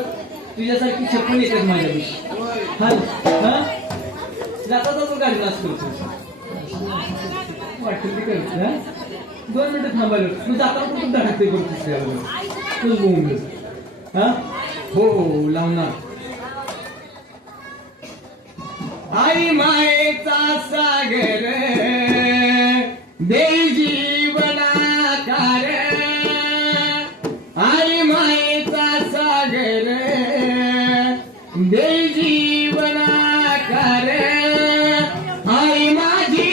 तुझ्यासारखी छप्पन येतात माझ्याविषयी हाल हा जाता जातो गाडी नाच करतो वाटतं ते करत 2 मिनिटं थांबायला मग जाताना कुठून धडकते करतोस बोंब हा हो हो लावणार. आई मायेचा सागर दे जीवनाकार आई मायेचा सागर दे जीवनाकार आई माझी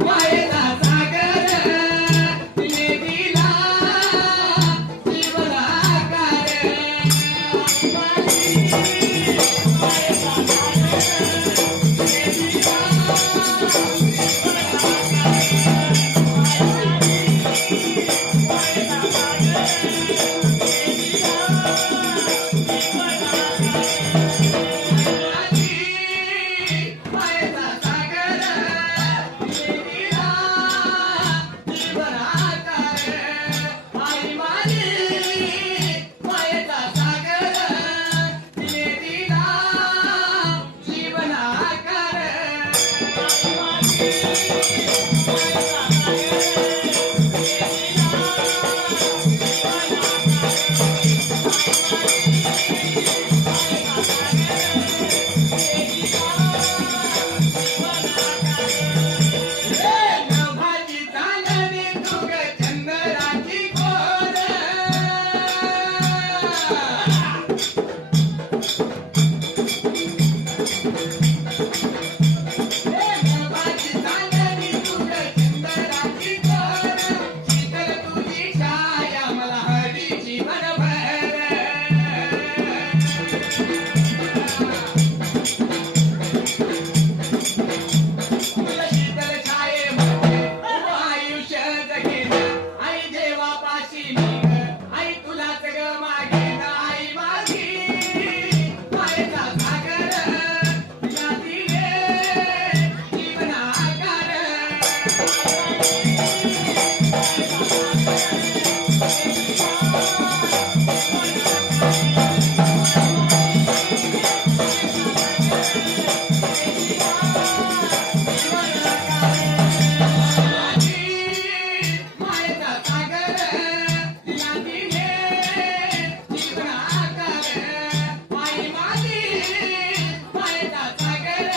मायेचा सागर तिने दिला जीवनाकार आई माझी मायेचा सागर नभाची चांदणी तुग चंद्राची गोर नभाची चांदणी तुग चंद्राची गोर शीतल तुझी छाया मला हरी जीवन भर तुला शीतल छायेमध्ये उभं आयुष्य जगेन आई देवापाशी मी ग आई तुलाच ग मागेन आई माझी मायेचा सागर तुला दिले जीवन आकार मायेचा सागर तिला दिले जीवन आकार आई माझी मायेचा सागर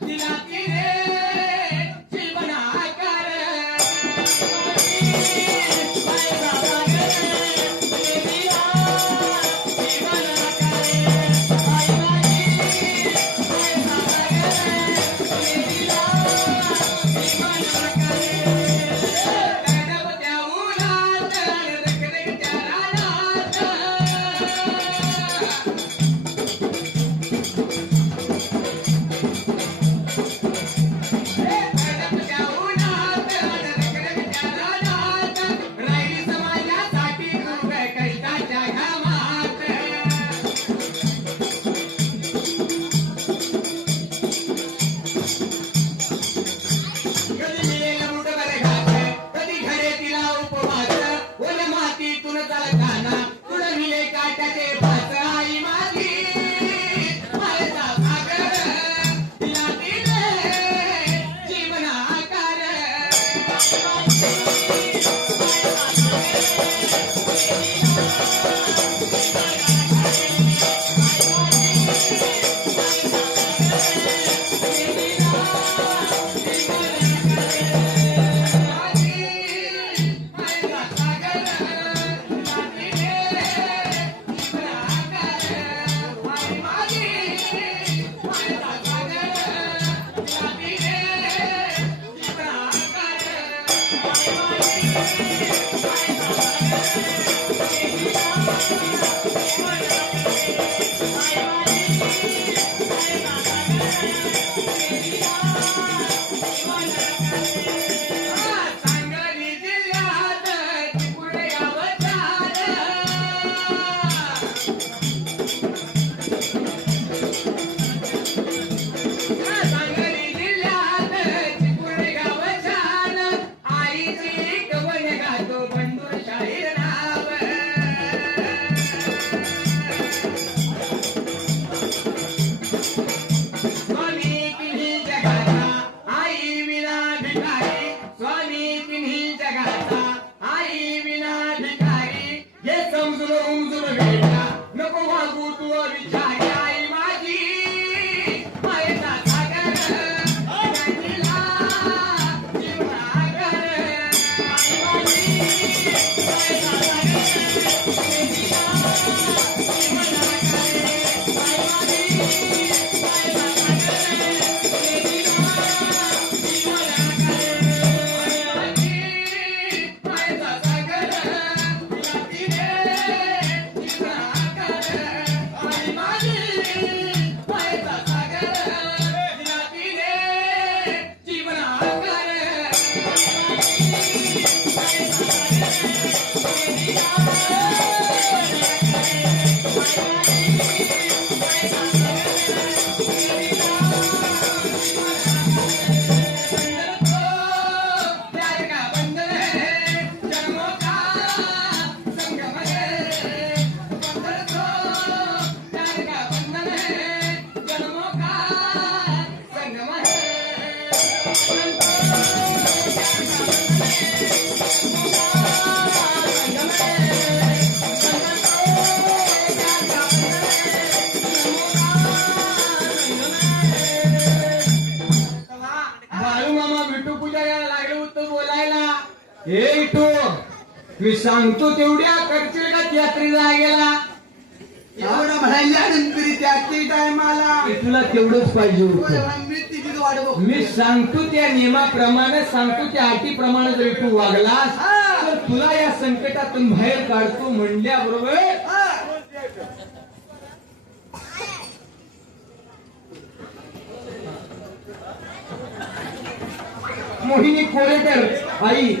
तिला दिले जीवन आकार मायेचा सागर तिने दिला जीवन आकार आई माझी मायेचा सागर तिने दिला जीवन आकार गणपत्या उन्हात रखरखत्या रानात गणपत्या उन्हात रखरखत्या रानात राहिली समाजासाठी उभ कष्टाच्या घामात कधी मिळेल मुठभर घास कधी घडे तिला उपवास ओल्या मातीतून चालताना पुढे मिळे काट्याचे भास आई माझी मायेचा सागर तिला दिले जीवन आकार मायेचा सागर तिला दिले जीवन आकार आई माझी मायेचा सागर तिला दिले जीवन आकार आई माझी मायेचा सागर तिने दिला जीवन सांगली जिल्ह्यात चिपळूण गावचार सांगली जिल्ह्यात चिपळूण गावचार आईची कवन गातो बंडूर शाहीर नाव बाळू मामा विठू पुजाऱ्याला लागले होतं बोलायला. हे विठू, मी सांगतो तेवढ्या करशील का यात्रेला गेला? एवढं म्हणायला नंतर त्या टायमाला तुला तेवढंच पाहिजे होतं. मी तिची वाट बघ. मी सांगतो त्या नियमाप्रमाणे, सांगतो त्या अटीप्रमाणे जर तू वागलास तर तुला या संकटातून बाहेर काढतो म्हणल्याबरोबर मोहिनी कोरेकर आई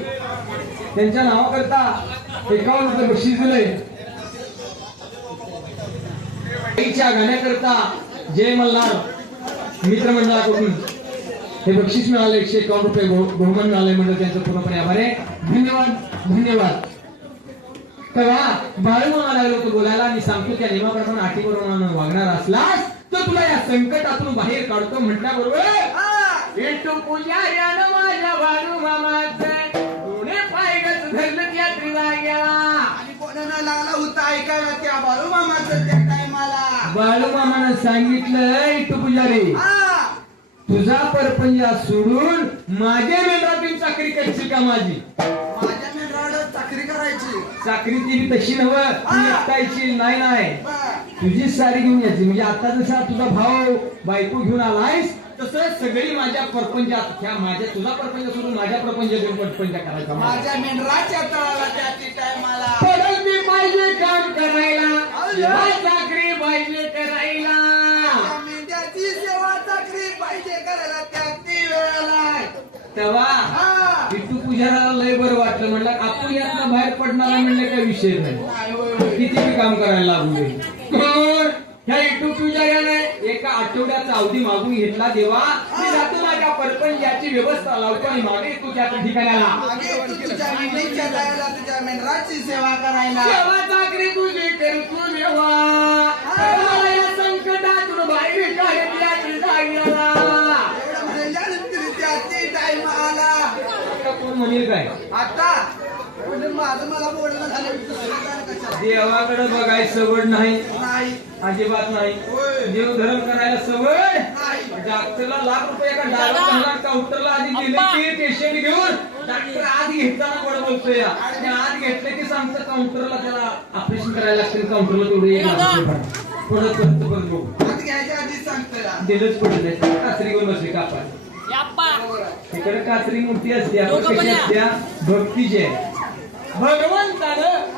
त्यांच्या नावाकरता 51 रुपये बक्षीस दिलंय. आईच्या गाण्याकरता जय मल्हार मित्रमंडळाकडून हे बक्षीस मिळाले. 151 रुपये बहुमान मिळाले म्हणजे त्यांचं पूर्णपणे आभार आहे. धन्यवाद धन्यवाद. तेव्हा बाळू मामा लागलो होतो बोलायला. मी सांगतो त्या नियमाप्रमाणे अटीप्रमाणे वागणार असलास तर तुला या संकटातून बाहेर काढतो म्हटल्याबरोबर विठू पुजाऱ्यानं माझ्या बाळू मामाचं दोन्ही पाय गच धरलं यात्रेला गेला. आणि कोणाला लागला होता ऐकायला त्या बाळू मामाचं त्या टायमाला. बाळू मामानं सांगितलं, विठू पुजारी तुझा परपंच सोडून माझ्या मेंढरातून चाकरी करशील का? माझी माझ्या मेंढरावर चाकरी करायची. चाकरी ती तशी नव्ह, ती एकटायची नाही. नाही तुझी साडी घेऊन यायची. म्हणजे आता जसा तुझा भाऊ बायको घेऊन आलायस तसं सगळी माझ्या परपंचात ह्या माझ्या तुझा परपंच सोडून माझ्या परपंच घेऊन परपंच करायचा. माझ्या मेंढराच्या तळाला त्या टायमाला परत मी पाहिजे काम करायला, चाकरी पाहिजे करायला, मेंढ्याची सेवा चाकरी पाहिजे करायला त्या वेळेला. तेव्हा विठू पुजाराला लय बरं वाटलं. म्हणलं आपण यातनं बाहेर पडणार म्हणलं काही विषय नाही. किती बी काम करायला लागले. ह्या विठू पुजाऱ्याने एका आठवड्याचा अवधी मागून घेतला. देवा मी जातो माझ्या परपंचाची व्यवस्था लावतो आणि मागे तू त्या ठिकाणाला तुझ्या मेंढीच्या तळाला तुझ्या मेंढराची सेवा करायला. सेवा चाकरी तुझी करतो देवा. मला या संकटातून बाहेर काढत यात्रेला गेला. कोण म्हणेल काय आता माझं मला बोलणं झालं. देवाकडे बघायची सवड नाही, नाही अजिबात नाही. देव धर्म करायला सवड. डॉक्टरला लाख रुपये एका डायरेक्ट काउंटरला आधी दिले की पेशंट घेऊन डॉक्टर आत घेताना बरं बोलतोय. आणि आत घेतलं की सांगतं काउंटरला त्याला ऑपरेशन करायला लागतं. काउंटरला तेवढे 1 लाख रुपये परत करतो परत लोक हात घ्यायच्या आधी सांगतं दिलंच पडले. कात्री घेऊन बसले कापा. तिकडे कात्री मूर्ती असते, आपण कशी असत्या भक्तीची आहे. भगवंतानं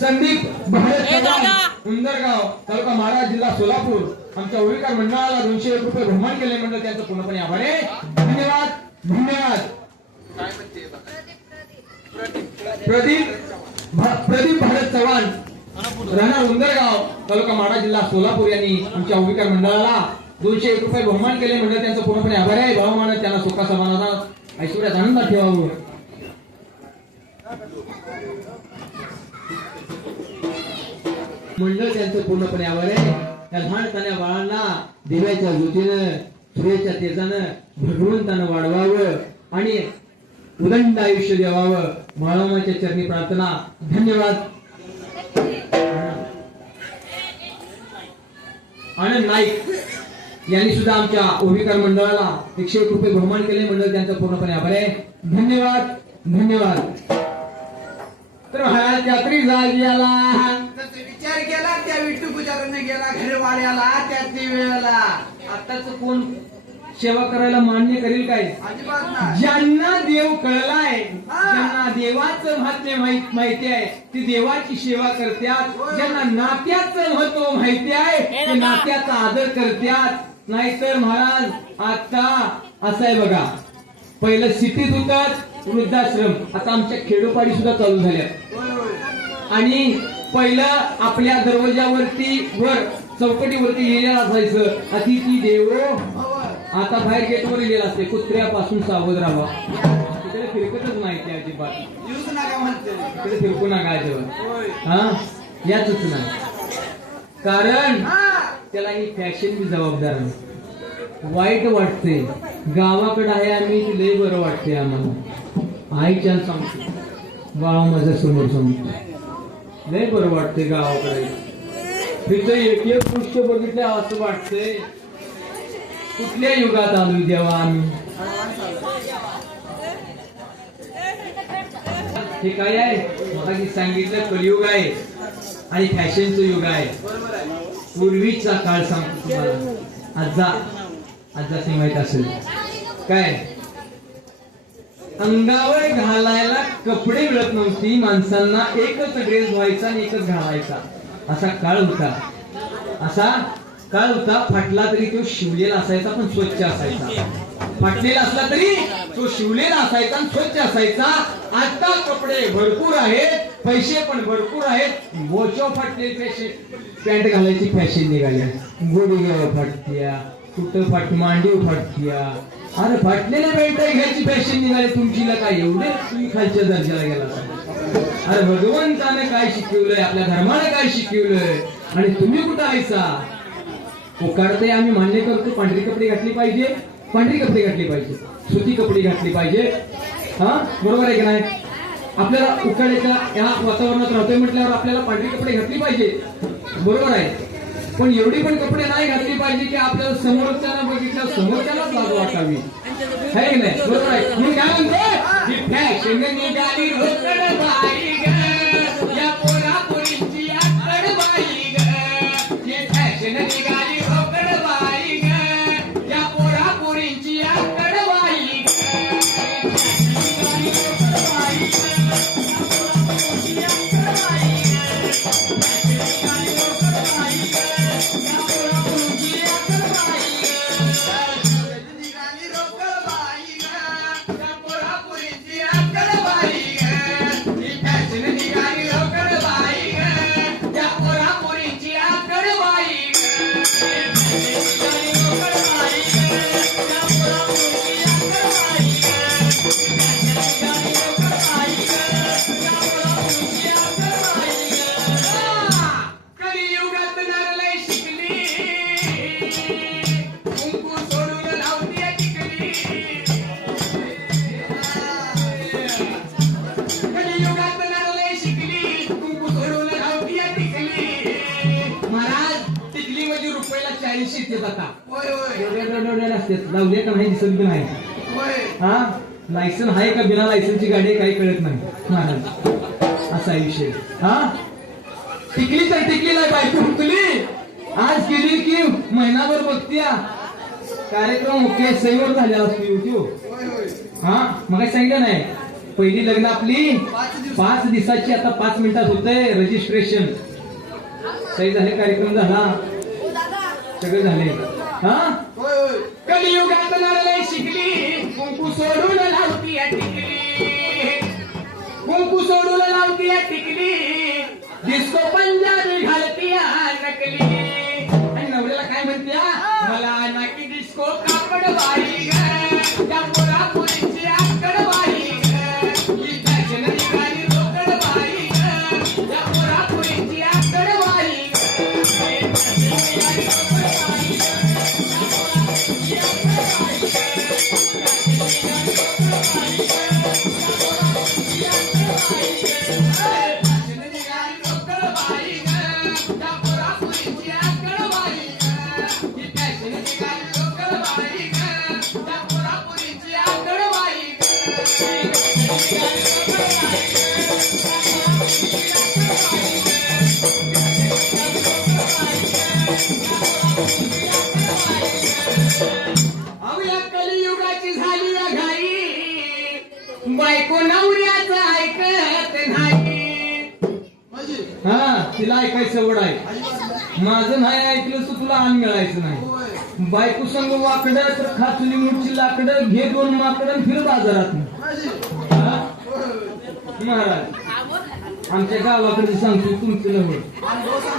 संदीप भारत उंदरगाव तालुका महाराज जिल्हा सोलापूर आमच्या ओळीकार मंडळाला 201 रुपये बहुमान केले. मंडळ त्यांचं पूर्णपणे आभार आहे. धन्यवाद धन्यवाद. प्रदीप भारत चव्हाण राहणार उंदरगाव तालुका महाराज जिल्हा सोलापूर यांनी आमच्या ओळीकार मंडळाला 201 रुपये बहुमान केले. मंडळ त्यांचं पूर्णपणे आभार आहे. भावमानं त्यांना सुखा समाधानात ऐश्वर्यात आनंदात ठेवावं. मंडळ त्यांचं पूर्णपणे आभार आहे. त्या लहानपण्या बाळांना दिव्याच्या ज्योतीनं सूर्याच्या तेजानं भगवंतानं वाढवावं आणि उदंड आयुष्य द्यावावं. बाळामाच्या चरणी प्रार्थना. धन्यवाद. आनंद नाईक यांनी सुद्धा आमच्या ओविकार मंडळाला 101 रुपये बहुमान केले. मंडळ त्यांचा पूर्णपणे आभार आहे. धन्यवाद धन्यवाद. तर हा यात्री झाला विचार केला त्या विठू पुजाराने गेला घरवाड्याला त्याच वेळेला. आताच कोण सेवा करायला मान्य करेल काय? अजिबात नाही. ज्यांना देव कळलाय, ज्यांना देवाचं महत्व माहिती आहे ती देवाची सेवा करतात. ज्यांना नात्याचं महत्व माहिती आहे ते नात्याचा आदर करतात. नाहीतर महाराज आता असं आहे बघा, पहिलं सिटीत होतात वृद्धाश्रम, आता आमच्या खेडोपाडी सुद्धा चालू झाल्या. आणि पहिलं आपल्या दरवाजावरती वर चौकटीवरती लिहिलेलं असायचं अतिथी देवो. आता बाहेर गेटवर लिहिलेलं असते कुत्र्यापासून सावध राहा. तिकडे फिरकतच नाही ते अजिबात. तिकडे फिरकू नका अजिबात. हा याच नाही, कारण त्याला ही फॅशन बी जबाबदार नाही. वाईट वाटते. गावाकडे आहे आम्ही ते लय बरं वाटते आम्हाला. आईच्या सांगतो गाव माझ्या समोर समोर लय बरं वाटते गावाकडे. तिथं एक एक गोष्ट बघितल्या असं वाटतंय कुठल्या युगात आलोय देवा आम्ही. हे काय आहे मला सांगितलं कलियुग आहे आणि फॅशनचं युग आहे. पूर्वीचा काळ सांगतो तुम्हाला. आजा माहित असेल काय अंगावर घालायला कपडे मिळत नव्हती. माणसांना एकच ड्रेस व्हायचा आणि एकच घालायचा असा काळ होता. असा काळ होता. फाटला तरी तो शिवलेला असायचा पण स्वच्छ असायचा. फाटलेला असला तरी तो शिवलेला असायचा आणि स्वच्छ असायचा. आता कपडे भरपूर आहेत, पैसे पण भरपूर आहेत. बोचो फाटले पॅन्ट घालायची फॅशन निघाली. गोडीगाव फाटत्या, कुठं फाट मांडीव फाटत्या. अरे फाटलेल्या पॅन्ट घ्यायची फॅशन निघाली तुमची. काय एवढे तुम्ही खालच्या दर्जाला गेला. अरे भगवंताने काय शिकवलंय, आपल्या धर्माने काय शिकवलंय आणि तुम्ही कुठं आयसा. उकाडते आम्ही मान्य करतो. पांढरी कपडे घातली पाहिजे, पांढरी कपडे घातली पाहिजे, सुती कपडे घातली पाहिजे. हा बरोबर आहे की नाही. आपल्याला उकाड्याच्या या वातावरणात राहतोय म्हटल्यावर आपल्याला पांढरी कपडे घातली पाहिजे. बरोबर आहे. पण एवढी पण कपडे नाही घातली पाहिजे की आपल्याला समोरच्याला बघितल्या समोरच्यालाच लाज वाटावी. आहे की नाही. बरोबर आहे. मी काय म्हणतो फॅशन निघाली रोकड बाई ग, या पोरापोरींची आकड बाई ग. हे फॅशन निघाली रोकड बाई ग, या पोरापोरींची आकड बाई ग. लावले का नाही दिसत नाही. हा लायसन आहे का बिना लायसनची गाडी काही कळत नाही महाराज. असा विषय. हा टिकली तर टिकली नाही बायको हुकली. आज गेली की महिनाभर बघत्या कार्यक्रम ओके सहीवर झाल्या असतो. हा मग सांगितलं नाही. पहिली लग्न आपली 5 दिवसाची आता 5 मिनिटात होतंय रजिस्ट्रेशन. सही झाले, कार्यक्रम झाला, सगळे झाले. हा कलियुगात नरलय शिकली, कुंकू सोडून लावती टिकली, कुंकू सोडून लावती टिकली, डिस्को पंजाबी घालती नकली. आणि नवऱ्याला काय म्हणत्या मला नाकी डिस्को कापड बाई ग, त्या पोरापोरींची आकड बाई ग. ही फॅशन निघाली रोकड बाई ग, त्या पोरापोरींची आकड बाई ग. कलियुगाची झाली घाई, बायको नवऱ्याचं ऐकत नाही. हा तिला ऐकायचं सवड आहे. माझं नाही ऐकलं तर तुला आण मिळायचं नाही. बायको संग वाकडं तर खाचुली मुठची लाकडं घे 2 माकडं फिर बाजारात. महाराज आमच्या गावाकडे सांगतो तुमचं नव्हे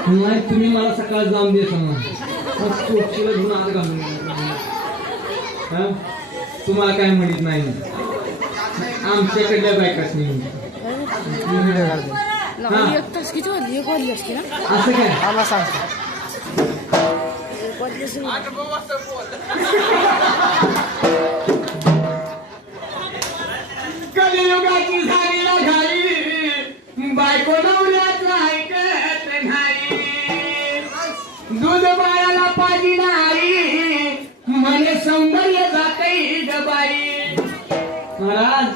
नाही. तुम्ही मला सकाळ जाऊन दे घेऊन आत घालून. तुम्हाला काय म्हणत नाही. आमच्याकडल्या बायकाच नाही. असं काय कलियुगाची झाली घाई बायको नवऱ्याचं ऐकत नाही दूध बाळाला पाजी नाही म्हणे सौंदर्य जातय ग बाई महाराज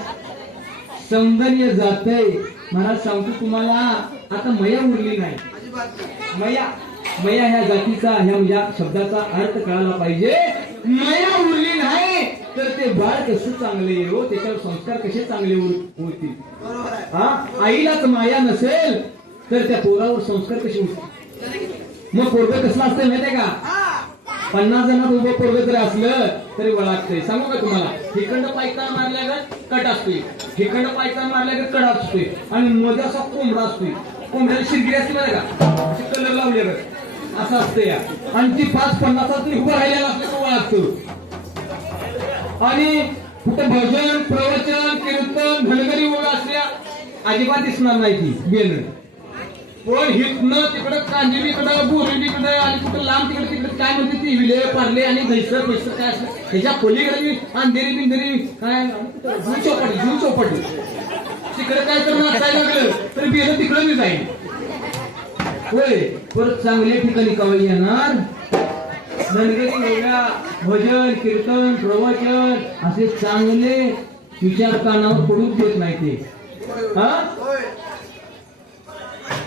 सौंदर्य जातय महाराज सांगतो तुम्हाला आता मया उरली नाही मया मया ह्या जातीचा ह्या शब्दाचा अर्थ कळायला पाहिजे मया उरली नाही तर ते बाळ कसं चांगले हो त्याच्यावर संस्कार कसे चांगले होतील हा आईलाच माया नसेल तर त्या पोरावर संस्कार कसे होतील मग पोरग कसलं असतं माहितीये का 50 जणात उभं पोरग जरी असलं तरी वळागतंय सांगू का तुम्हाला हिखंड पायता मारल्यागत कट असतोय हिखंड पायता मारल्यागत कड असतोय आणि मध्ये असा कोंबडा असतोय कोंबड्याला शिरगिरी असते बरं का असे कलर लावल्यागत असं असतं या आणि ती 5-50 तरी उभं राहिलेला असलं तो वळागतो आणि कुठे भजन प्रवचन कीर्तन घनगरी उभं असल्या अजिबात दिसणार नाही ती बेन पण हितनं तिकडं कांदिवलीकडं बोरिवलीकडं आणि कुठं लांब तिकडे काय म्हणते ती विले पारले आणि घैसर पैसर काय असं त्याच्या पलीकडे अंधेरी बिंधेरी काय जीव चौपटी तिकडे काय तर नाचायला लागलं तर बेन तिकडं मी जाईल होय परत चांगल्या ठिकाणी कवळी येणार धनगरी वेगळ्या भजन कीर्तन प्रवचन असे चांगले विचार कानावर पडून देत नाही ते हा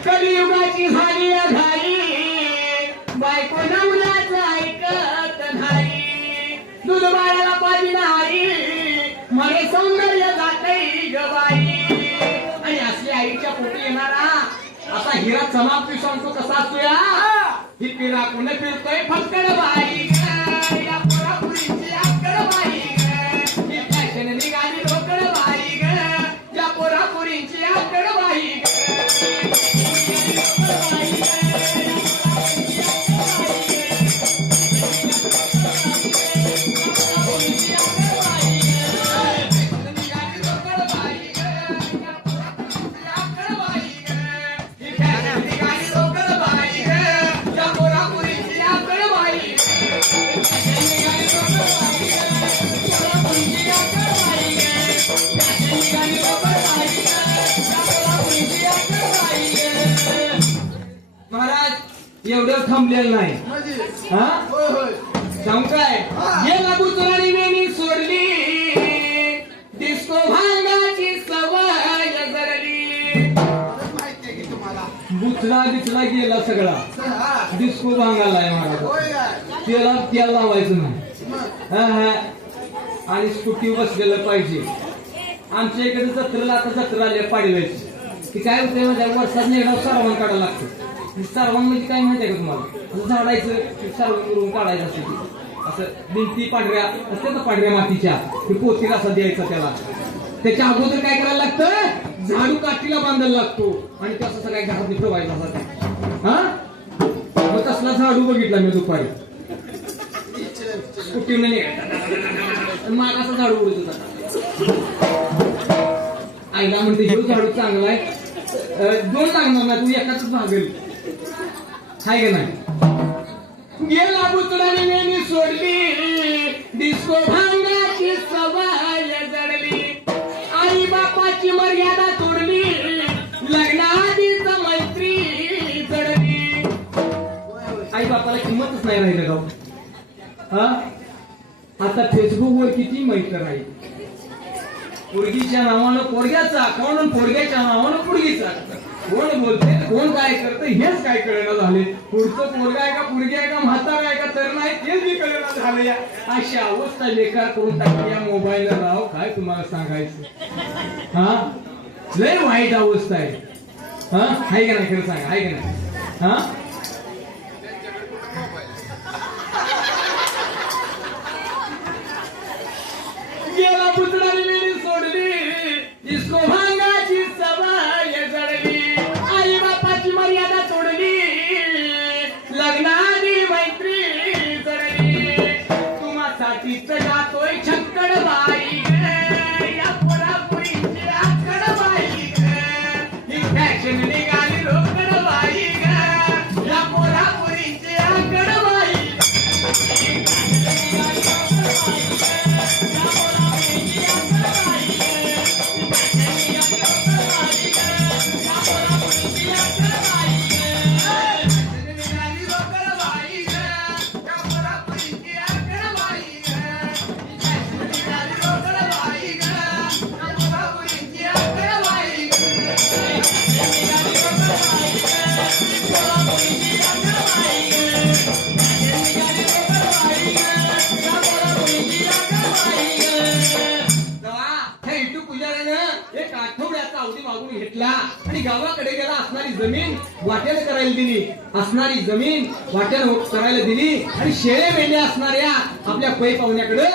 कलियुगाची झाली घाई बायको नवऱ्याचं ऐकत नाही दूध बाळाला पाजी नाही म्हणे सौंदर्य जातय ग बाई आणि असली आईच्या पोटी येणारा असा हिरा चमापती सांगतो कसा असतो या ही पिरा कोण फिरतोय फक्कड बाई या पोरापुरीची आकड बाई ही फॅशन निघाली रोकड बाई या पोरापुरीची आकड बाई महाराज एवढं थांबलेलं नाही हा सांग काय गेला बुचराणी वेणी सोडली डिस्को भांगाची सवय जरली बुचडा बिचडा गेला सगळा डिस्को भांगाला आहे महाराज त्याला लावायचं नाही आणि स्कूटी बसलेलं पाहिजे आमच्या इकडे जत्रेला आता जत्रा आली पाडव्याची की काय होतंय म्हणजे वर्षात एकदा सारवण काढायला लागतं सारवण म्हणजे काय माहिती आहे का तुम्हाला झाडायचं सारवण करून काढायचं असं असं भिंती पांढऱ्या असते ना पांढऱ्या मातीच्या ते पोतीला असा द्यायचा त्याला त्याच्या अगोदर काय करायला लागतं झाडू काठीला बांधायला लागतो आणि ते असं सगळ्या घरात ठेवायचा असा हा मग तसला झाडू बघितला मी दुपारी स्कूटीने मागाचा झाडू उडत होता आईला म्हणते हे झाडू चांगला आहे 2 लागणार ना तू एकाच भागेल हाय का नाही गेला बुचडाने नेहमी सोडली डिस्को भांगाची सवय जडली आई बापाची मर्यादा तोडली लग्नाआधीच मैत्री जडली आई बापाला किंमतच नाही राहिलं गाव हा आता फेसबुक वर किती मैत्र आहे पोरगीच्या नावानं पोरग्याचा अकाउंट पोरग्याच्या नावानं पोरगीचा कोण बोलते कोण काय करते हेच काय कळेना झाले पुढचं पोरगा आहे का पोरगी आहे का म्हातारा आहे का तरुण आहे तेच बी कळेना झाले अशी अवस्था बेकार करून टाकली या मोबाईल राव काय तुम्हाला सांगायचं हा लय वाईट अवस्था आहे हा आहे का नाही खरं सांगा आहे का नाही हा गेला पुतळाने वेळी सोडली डिस्को भांगाची सवय जडली आई बापाची मर्यादा तोडली लग्नाआधी मैत्री जडली तुम्हासाठीच जातोय छक्कड बाई या पोरापुरीची आकड बाई ही फॅशन निघाली रोकड बाई या पोरापुरीची आकड बाई घेतला आणि गावाकडे गेला. असणारी जमीन वाट्याला करायला दिली, असणारी जमीन वाट्याला करायला दिली आणि शेळे मेंढ्या असणाऱ्या आपल्या पै पाहुण्याकडे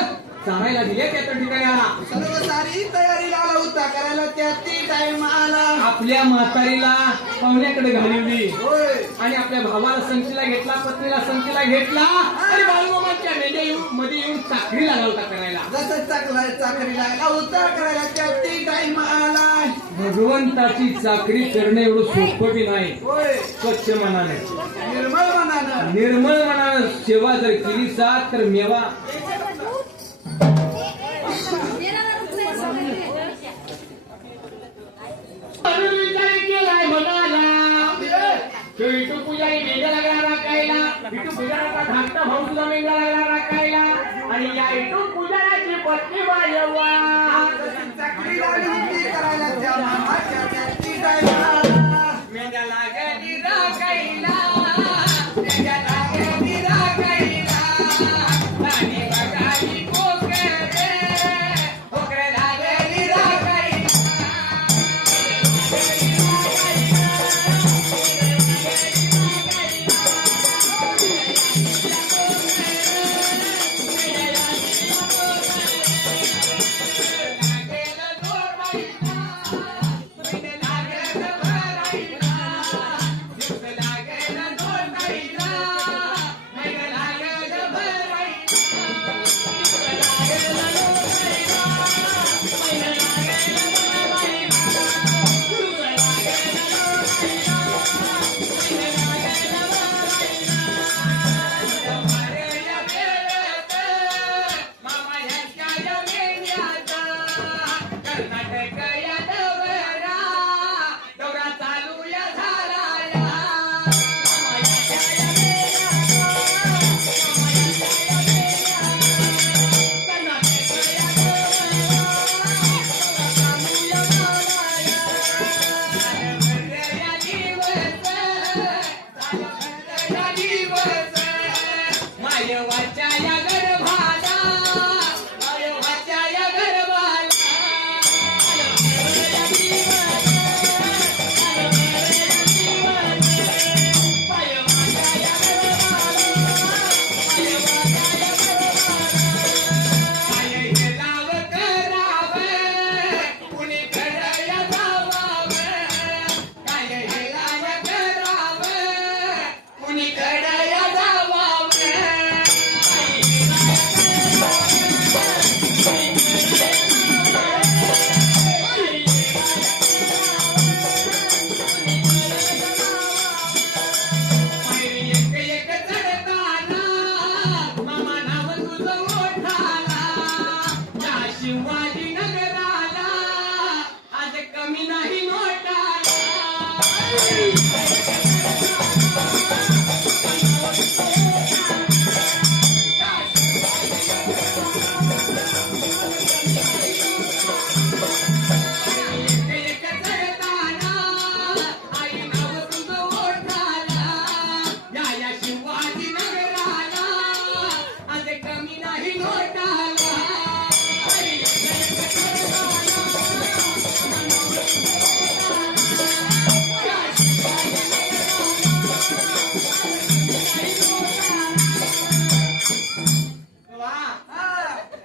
चारायला दिल्या. त्या ठिकाणी सर्व सारी तयारी लावला होता करायला त्या ती टाइम आला. आपल्या म्हातारीला पाहुण्याकडे घालवली होय आणि आपल्या भावाला संचीला घेतला, पत्नीला संचीला घेतला आणि बाळूमामाच्या मेंढ्या मध्ये येऊन चाकरी लागला करायला. जसं चाकरी लागला होता करायला त्या ती टाइम आला. भगवंताची चाकरी करणं एवढं सोपं बी नाही. होय स्वच्छ मनाने निर्मळ मनानं सेवा जर केली सात तर मेवा. विचार केलाय मनाला विठू पुजारी मेंढ्या लागला राखायला. विठू पुजाराचा धाकटा भाऊ सुद्धा मेंढ्या लागला राखायला आणि या विठू पुजाराची पत्नी वाजवा. चाकरी लागली होती करायला त्या मामाच्या त्या ती टाइम आला. मेंढ्या लागली राखायला, मेंढ्या लागली राखायला आणि बघाई कोकरे कोकरे लागली राखायला.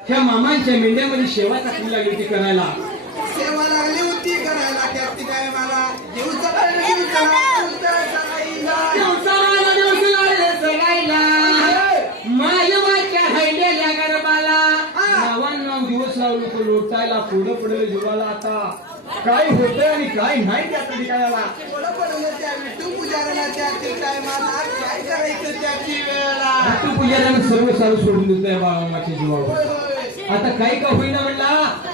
त्या मामांच्या मेंढ्यामध्ये सेवा टाकली लागली होती करायला. सेवा लागली होती करायला त्या ती टायमाला. मायवाच्या हैंड्याच्या गरबाला नावांना दिवस लावलो तो लोटायला पुढं पडलं जीवाला. आता काय होतंय आणि काय नाही त्या ठिकाणाला पुढं पडलं त्या विठू पुजाराला त्या ती टायमाला. काय करायचं त्या ती वेळेला. विठू पुजाराने सर्व सारू सोडून देत आहे बाळामाच्या जीवावर. होय होय आता काही का होईना म्हणला.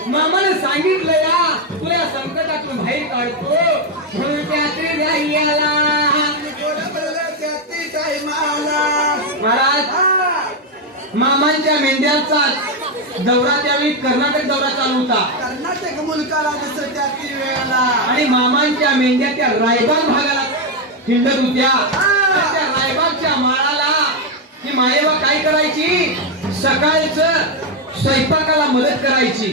मामाने सांगितलं या तुला या संकटातून बाहेर काढतो म्हणून त्यात्री नाही आला. महाराज मामांच्या मेंढ्यांचा दौरा त्यावेळी कर्नाटक दौरा चालू होता. कर्नाटक मुलकाला जसं त्या ती वेळेला आणि मामांच्या मेंढ्या त्या रायबाग भागाला हिंडत होत्या. त्या रायबागच्या माळाला ही मायेवा काय करायची, सकाळचं स्वयंपाकाला मदत करायची.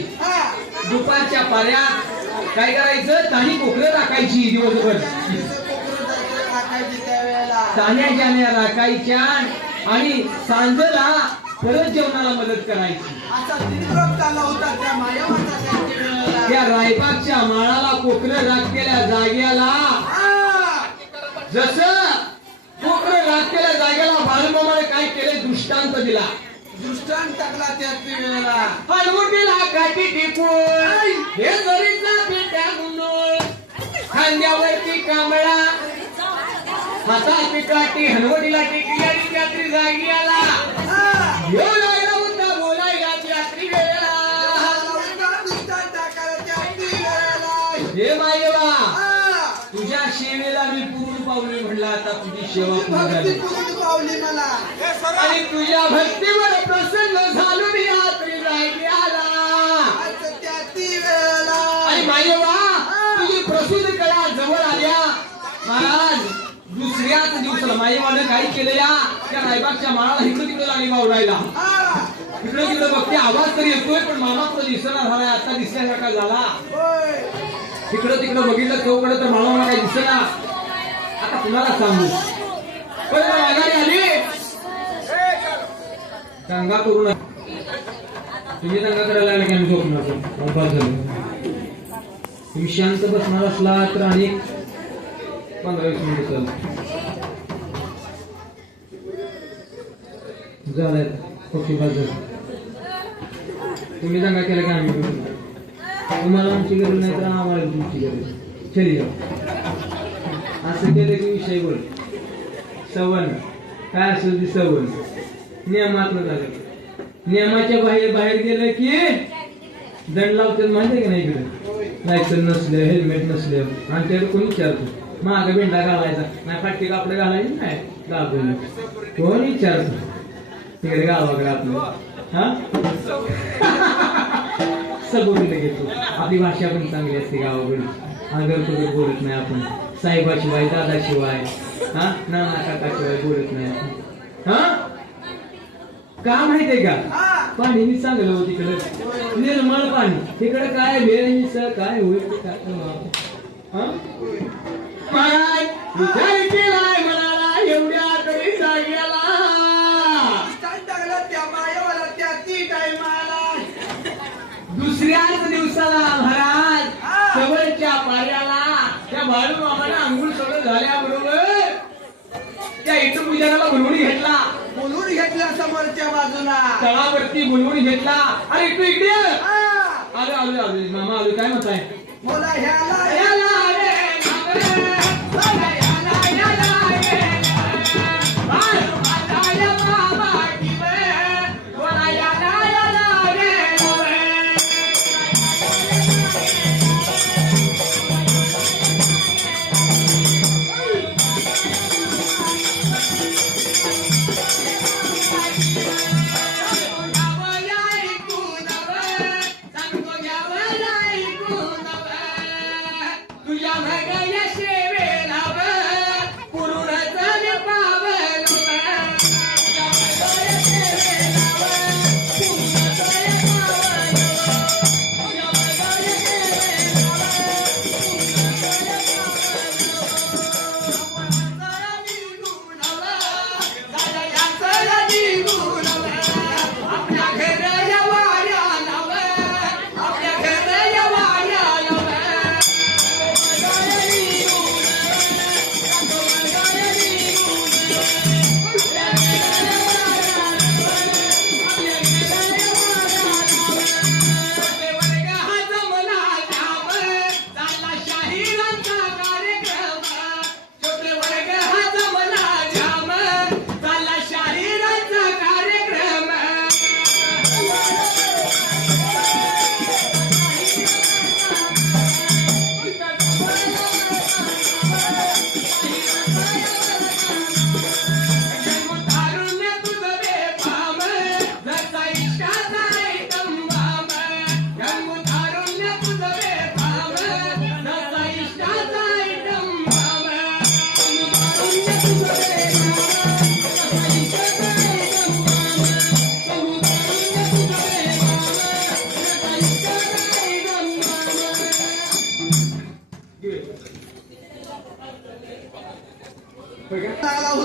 दुपारच्या पाऱ्यात काय करायचं ताणी कोकरं राखायची दिवसभर ताण्याच्या राखायच्या आणि सांजला परत जेवणाला मदत करायची. असा दीर्घ चालला होता त्या मायावाचा त्याच्या वेळेला. त्या रायबागच्या माळाला कोकरं राखलेल्या जाग्याला जसं कोकरं राखलेल्या जागेला बाळूमामाने काय केले दृष्टांत दिला. दृष्टांत टाकला त्याच्या वेळेला. हनुवटीला काठी टिपून हे जरीचा पेट्या गुंडून खांद्यावरती कांबळा हातात काठी हनुवटीला टेकली आणि त्यात्री जागी आला. येऊ लागला होता बोलायला त्यात्री वेळेला. दृष्टांत टाकायला त्याच्या वेळेला. हे मायेवा तुझ्या सेवेला मी पूर्ण पावली म्हणला. आता तुझी सेवा पूर्ण भक्ती झाली पूर्ण पावली मला. आणि तुझ्या भक्तीवर प्रसन्न झालो मी रात्री जागी आला. असं त्याच्या वेळेला. आणि मायेवा तुझी प्रसूती कळा जवळ आल्या. महाराज दुसऱ्याच दिवसाला मायेवानं काय केलं या त्या रायबागच्या माळाला इकडे तिकडे लागली वावरायला. इकडे तिकडे बघते आवाज तरी येतोय पण मामा तो दिसना झालाय. आता दिसल्यासारखा झाला. तिकडं तिकडं बघितलं चौकडं तर मला काय दिसना. आता कुणाला सांगू पण माघारी आली. दंगा करू नका. तुम्ही दंगा करायला लागला की आम्ही झोपणार. तुम्ही शांत बसणार असला तर अनेक 15-20 मिनिट झालंय. तुम्ही दंगा केला की आम्ही करू. तुम्हाला आमची गरज नाही तर आम्हाला तुमची गरज. चली जाऊ. असं केलं की विषय बोल. सवन काय असेल ती सवन नियमातलं झालं. नियमाच्या बाहेर बाहेर गेलं की दंड लावतात माहिती का नाही. इकडे लायसन नसले हेल्मेट नसले आणि त्याला कोणी विचारतो माग भेंडा घालायचा नाही फाटके कापडे घालायचे नाही दाखवलं कोण विचारतो तिकडे गावाकडे आपलं. हा सबोरीला घेतो. आपली भाषा पण चांगली असते गावाकडे. अगर तुझं बोलत नाही आपण. साहेबाशिवाय दादाशिवाय हा नाना काकाशिवाय बोलत नाही आपण. हा का माहितीये का पाणी मी चांगलं होतं तिकडं निर्मळ पाणी. तिकडे काय भेळ काय होईल विचार केलाय म्हणाला एवढ्या तरी जाग्याला. त्या मायावाला त्याची टायमाला. दुसऱ्याच दिवसाला महाराज जवळच्या पाऱ्याला त्या बाळूमामाने अंघोळ सगळं झाल्याबरोबर त्या इथं पूजनाला बोलवून घेतला. बोलून घेतला समोरच्या बाजूला. तळावरती बोलवून घेतला. अरे तू इकडे आलो आलो आलो मामा आलो. काय म्हणताय बोला ह्याला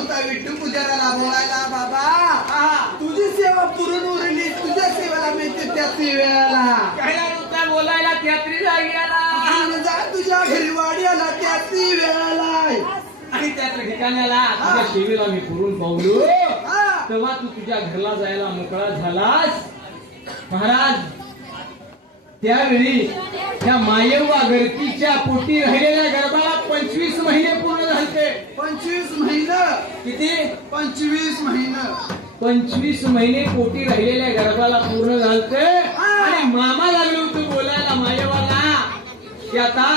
नव्हता विठू पुजाराला बोलायला बाबा तुझी सेवा पुरून उरली तुझ्या सेवेला मी त्याच वेळेला काय नव्हता बोलायला त्यात्री जाग्याला जा तुझ्या घरी वाडी आला त्याच वेळेला आणि त्याच ठिकाणाला तुझ्या सेवेला मी पुरून पावलो तेव्हा तू तुझ्या घरला जायला मोकळा झालास महाराज. त्यावेळी त्या मायव्वा गर्तीच्या पोटी राहिलेल्या गर्भाला 25 महिने पूर्ण झाले. 25 महिने किती? 25 महिने 25 महिने पोटी राहिलेल्या गर्भाला पूर्ण झालते आणि मामा लागले होते बोलायला मायवाला की आता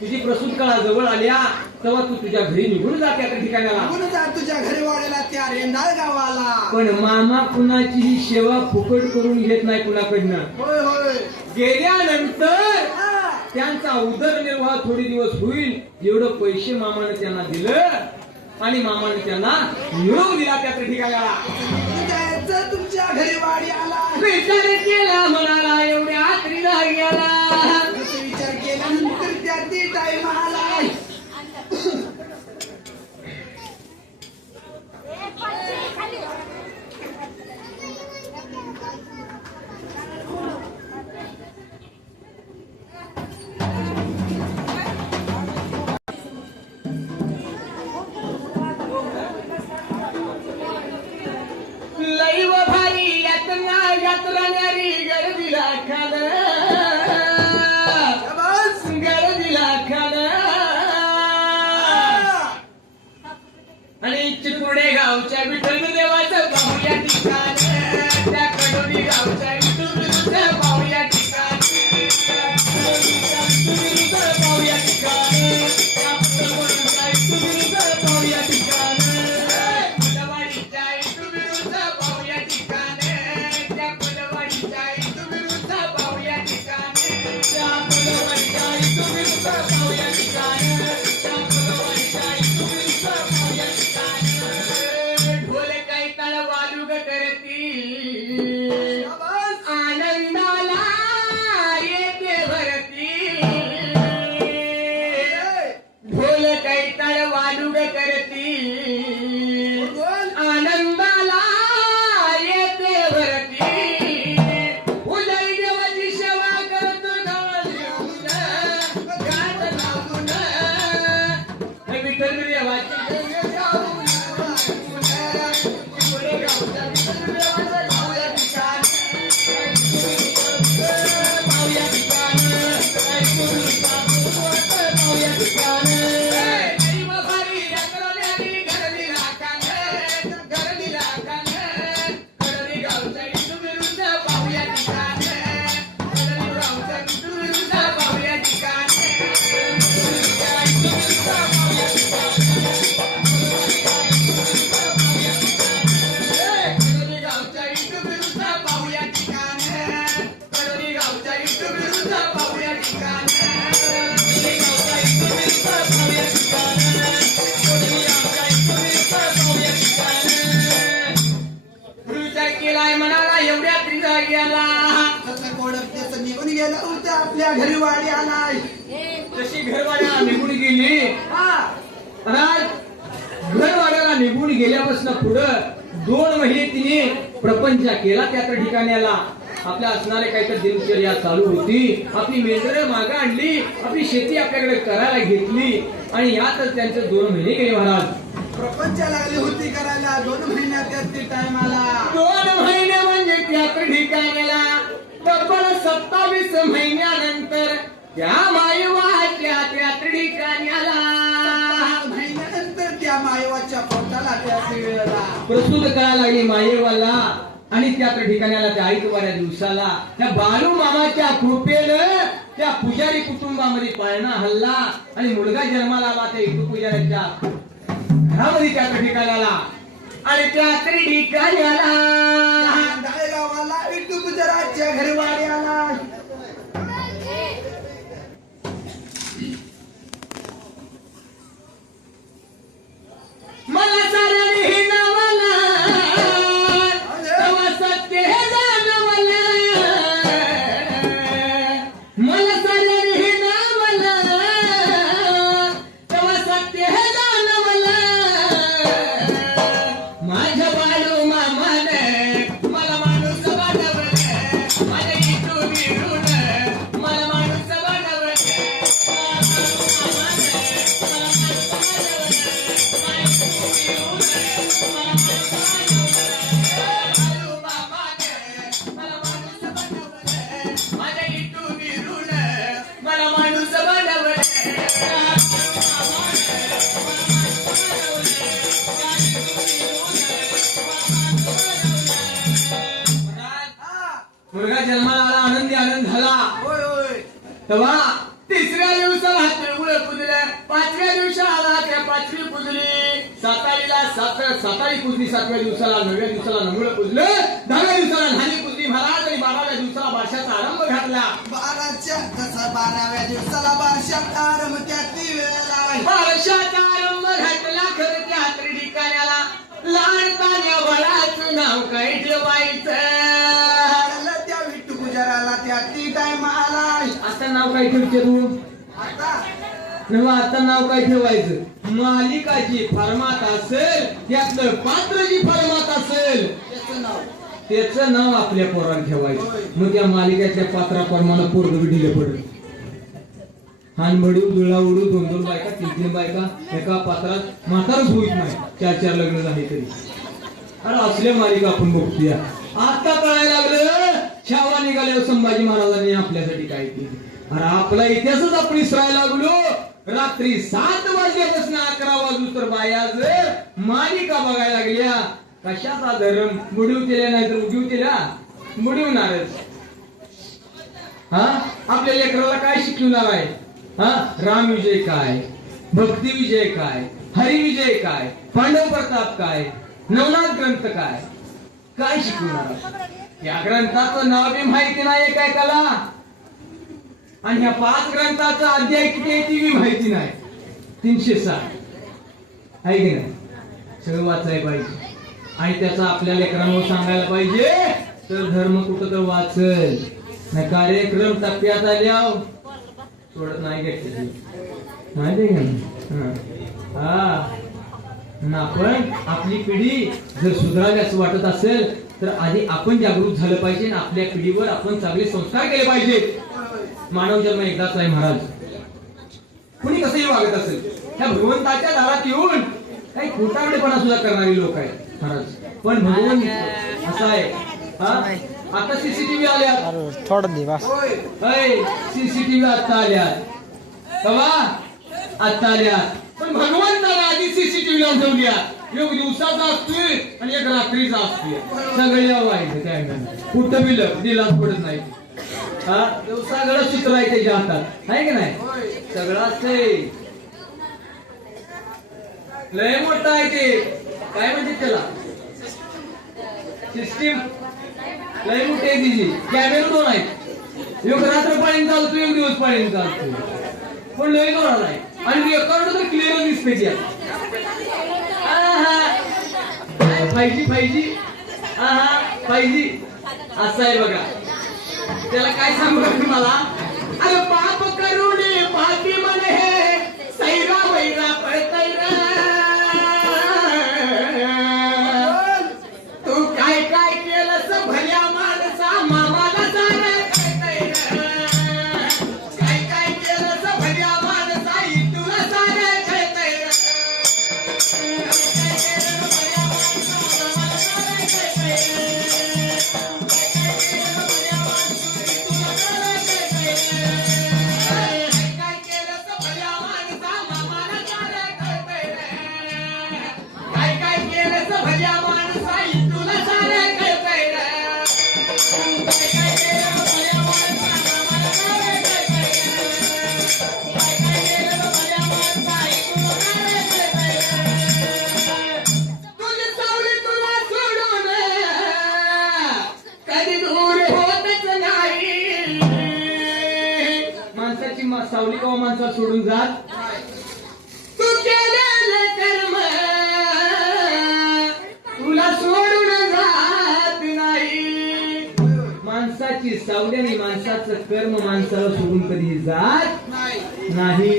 तुझी प्रसूत काळा जवळ आल्या तेव्हा तू तुझ्या घरी निघून जा त्या ठिकाणाला. निघून जा तुझ्या घरी वाढेला त्या रेंदाळ गावाला. पण मामा कुणाचीही सेवा फुकट करून घेत नाही कुणाकडनं. होय होय गेल्यानंतर त्यांचा उदरनिर्वाह थोडे दिवस होईल एवढं पैसे मामाने त्यांना दिलं आणि मामाने त्यांना मिळवून दिला त्या ठिकाणाला. जायचं तुमच्या घरी वाडी आला विचार केला म्हणाला एवढ्या आत्री गेला विचार केल्यानंतर त्या ती टाइम आला. लैव भारी यात्रा यात्रा न्यारी गर्दीला खान गर्दीला खान आणि चिपुर्डे गावच्या विठ्ठल देवाचं पाहूया ठिकाण त्या कडोली गावच्या विठ्ठल पाहूया ठिकाण पाहूया ठिकाण त्या पुतळवडीच्या विठ्ठल पाहूया ठिकाण फुलवाडीच्या विठ्ठल पाहूया ठिकाण त्या फुलवाडीच्या विठ्ठल पाहूया ठिकाण त्या फुलवाडीच्या विठ्ठल पाहूया ठिकाण त्या फुलवाडीच्या विठ्ठल पाहूया ठिकाण. ढोल काही तळ वालुग करती आनंदाला येते भरती. ढोल काही तळ वालुग करती आनंदाला येते भरती. उदय देवाची सेवा करतो गात गाऊन विठ्ठल देवाची केलाय म्हणाला एवढ्या त्रिजाग्याला तसं कोडप त्याचं निघून गेलं होतं आपल्या घरी वाडी आलाय. जशी घरवाड्याला निघून गेली घरवाड्याला निघून गेल्यापासून पुढं 2 महिने तिने प्रपंच केला त्या ठिकाण्याला. आपल्या असणारे काहीतरी दिनचर्या चालू होती. आपली मेंढरं मागं आणली आपली शेती आपल्याकडे करायला घेतली आणि यातच त्यांचे 2 महिने गेले महाराज. प्रपंच लागली होती करायला 2 महिन्यात ती टाइम आला. 2 महिने म्हणजे त्या ठिकाण्याला तब्बल 27 महिन्यानंतर त्या मायवाच्या त्या ठिकाण्याला महिन्यानंतर त्या मायवाच्या पोटाला त्या वेळेला प्रसूत करायला लागली मायेवाला आणि त्या ठिकाण्याला त्या ऐकवाऱ्या दिवसाला त्या बालू मामाच्या कृपेनं त्या पुजारी कुटुंबामध्ये पाळणा हल्ला आणि मुलगा जन्माला आला त्या इटू पुजाऱ्याच्या घरामध्ये त्या ठिकाणाला आणि त्या ठिकाण्याला गावाला विठू पुजाराच्या घरी वाडी आला. मला साऱ्याने हे नावाला तेव्हा सत्य हे जाणवलं. मला साऱ्याने हे नावाला तेव्हा सत्य हे जाणवलं. मिळून मला माणूस बनवलं माझ्या इटू मिळून मला माणूस बनवलं मुलगा जन्माला आला, आनंदी आनंद झाला. होय होय तेव्हा तिसऱ्या दिवसाला तिळगुळ पुजलं, पाचव्या दिवसाला त्या पाचवी पुजली, सातारी पुजली, सातव्या दिवसाला, नवव्या दिवसाला नमुळ पुजलं, 10व्या दिवसाला न्हाणी पुजली महाराज आणि 12व्या दिवसाला बारशाचा आरंभ घातला. 12व्या दिवसाला बारशात आरंभ त्याती वेळेला बारशाचा आरंभ घातला. खरं त्या हातरी ठिकाण्याला लहानपण्या वडाचं नाव काय ठेवायचं? त्या विठ्ठू गुजराला त्याती टाइम आला आता नाव काय ठेवते तू? आता नवा आता नाव काय ठेवायचं? मालिकाची फरमात असेल, त्यातलं पात्र जी फरमात असेल त्याचं नाव आपल्या पोराला ठेवायचं. मग त्या मालिकेतल्या पात्राप्रमाणे पोरग ढिले पडलं. हानबडू जुळा उडू 2-2 बायका 3-3 बायका एका पात्रात म्हातारच होईत नाही. 4-4 लग्न झाले तरी. अरे असल्या मालिका आपण बघतोया. आता कळायला लागलं छावा निघाल्यावर संभाजी महाराजांनी आपल्यासाठी काय केलं. अरे आपला इतिहासच आपण विसरायला लागलो. रात्री 7 वाजल्यापासून 11 वाजू तर बाया जर मालिका बघायला लागल्या. कशाचा धर्म बुडवतेल्या नाही तर उगवतेल्या बुडवणारच. हा आपल्या लेकराला काय शिकवणार आहे? हा राम विजय काय, भक्ती विजय काय, हरिविजय काय, पांडव प्रताप काय, नवनाथ ग्रंथ काय, काय शिकवणार? या ग्रंथाचं नाव बी माहिती नाही एकाला आणि ह्या 5 ग्रंथाचा अध्याय किती आहे ती बी माहिती नाही. 360 आहे की नाही? सगळं वाचायला पाहिजे आणि त्याचा आपल्या लेकरांवर सांगायला पाहिजे तर धर्म कुठं तर वाचल. नाही कार्यक्रम टप्प्यात आल्याव सोडत नाही घेतली माहिती का? आपण आपली पिढी जर सुधारावी असं वाटत असेल तर आधी आपण जागृत झालं पाहिजे आणि आपल्या पिढीवर आपण चांगले संस्कार केले पाहिजेत. मानव जन्म एकदाच आहे महाराज. कुणी कसंही वागत असेल त्या भगवंताच्या दारात येऊन काही खोटारडेपणा सुद्धा करणारी लोक आहेत महाराज. पण भगवंत असा आहे. आता सीसीटीव्ही आल्यात थोडा दिवस सीसीटीव्ही आता आल्यात तेव्हा आता आल्यात. पण भगवंताला आधी सीसीटीव्ही लावून ठेवल्या. एक दिवसाचा असतोय आणि एक रात्रीचा असतोय. सगळे वाईट त्या कुठं बी दिलाच पडत नाही. दिवसा गळ चित्र आहे त्याच्या हातात नाही की नाही? सगळं असतंय. लय मोठं आहे ते. काय म्हणते त्याला? सिस्टीम लय मोठी आहे तिची. कॅमेरा 2 आहेत. एक रात्र पाणी चालतो, एक दिवस पाणी चालतो. पण लय जोरात आहे आणि रेकॉर्ड तर क्लिअर दिसते त्या. 5G असं आहे बघा. त्याला काय सांगू तुम्हाला? अरे पाप करुणे पापी मन हे सैरा वैरा पळतय रे. तू काय काय केलंस भल्या माणसा मामाला जाणे कळतय रे. काय काय केलंस भल्या माणसा तुला जाणे कळतय रे. सावली कवा माणसाला सोडून जात. तू केलेले कर्म तुला सोडून जात नाही. माणसाची सावली आणि माणसाचं कर्म माणसाला सोडून कधी जात नाही.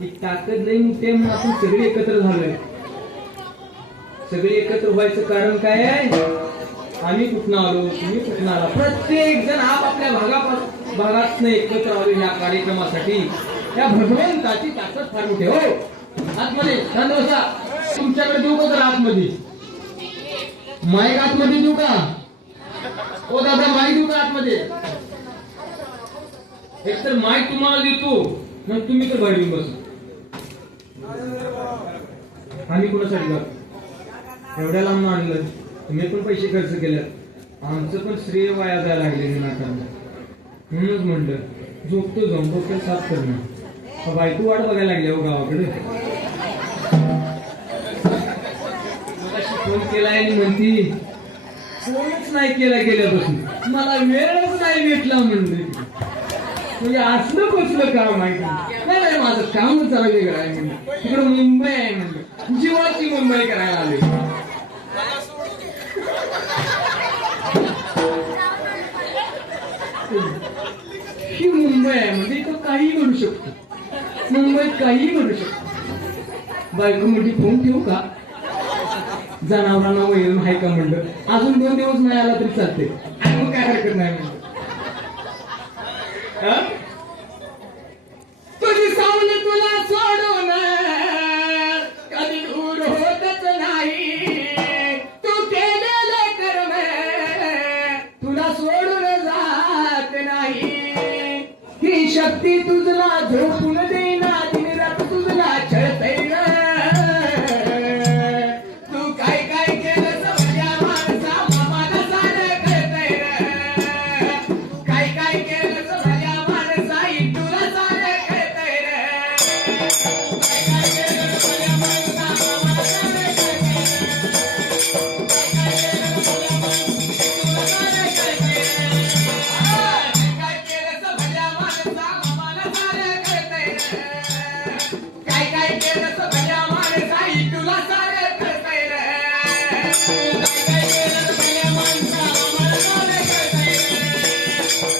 ही ताकद लई मोठी म्हणून आपण सगळे एकत्र झालोय. सगळे एकत्र व्हायचं कारण काय आहे? आम्ही कुठून आलो, तुम्ही कुठून आला, प्रत्येक जण आपापल्या भागात एकत्र आलो ह्या कार्यक्रमासाठी. त्या भगवंताची ताकद फार मोठी. हो आतमध्ये शांत बसा. तुमच्याकडे देऊ का जरा आतमध्ये माईक आतमध्ये देऊ का? ओ दादा माईक देऊ का आतमध्ये? एकतर माईक तुम्हाला देतो मग तुम्ही तर बाहेर येऊन बसा. आम्ही कोणासाठी करतो एवढ्या लांब आणलं, तुम्ही पण पैसे खर्च केले, आमचं पण श्रेय वाया जायला लागले विनाकारण. म्हणूनच म्हणलं झोपतो जाऊन डोक्याला साफ करणं. बायको वाट बघायला लागली हो गावाकडे. मगाशी फोन केलाय आणि म्हणती फोनच नाही केला गेल्यापासून, मला वेळच नाही भेटला म्हणले. म्हणजे असलं कसलं काम आहे नाही, माझं काम जरा वेगळं आहे म्हणलं. तिकडे मुंबई आहे म्हणलं, जीवाची मुंबई करायला आले. ही मुंबई आहे म्हणजे इथं काही घडू शकतो, मुंबईत काही घडू शकतो. बायको मोठी फोन ठेवू का? जनावरांना वैरण आहे का म्हणलं, अजून 2 दिवस नाही आला तरी चालते, मग काय हरकत नाही म्हणलं. तुझी सावली तुला सोडून कधी दूर होतच नाही, तू केलेले कर्म तुला सोडून जात नाही. ही शक्ती तुझला झोपून देईना, दिन रात तुझला छळतय. तू काय काय केलं माझ्या माणसा मामाला सारं कळतय. काय काय केलं माझ्या माणसा तुला सारं कळतय. काय काय केलं माझ्या माणसा मामाला सारं कळतय. काय काय केलं माझ्या माणसा तुला सारं कळतय. काय काय केलं माझ्या माणसा मामाला सारं कळतय.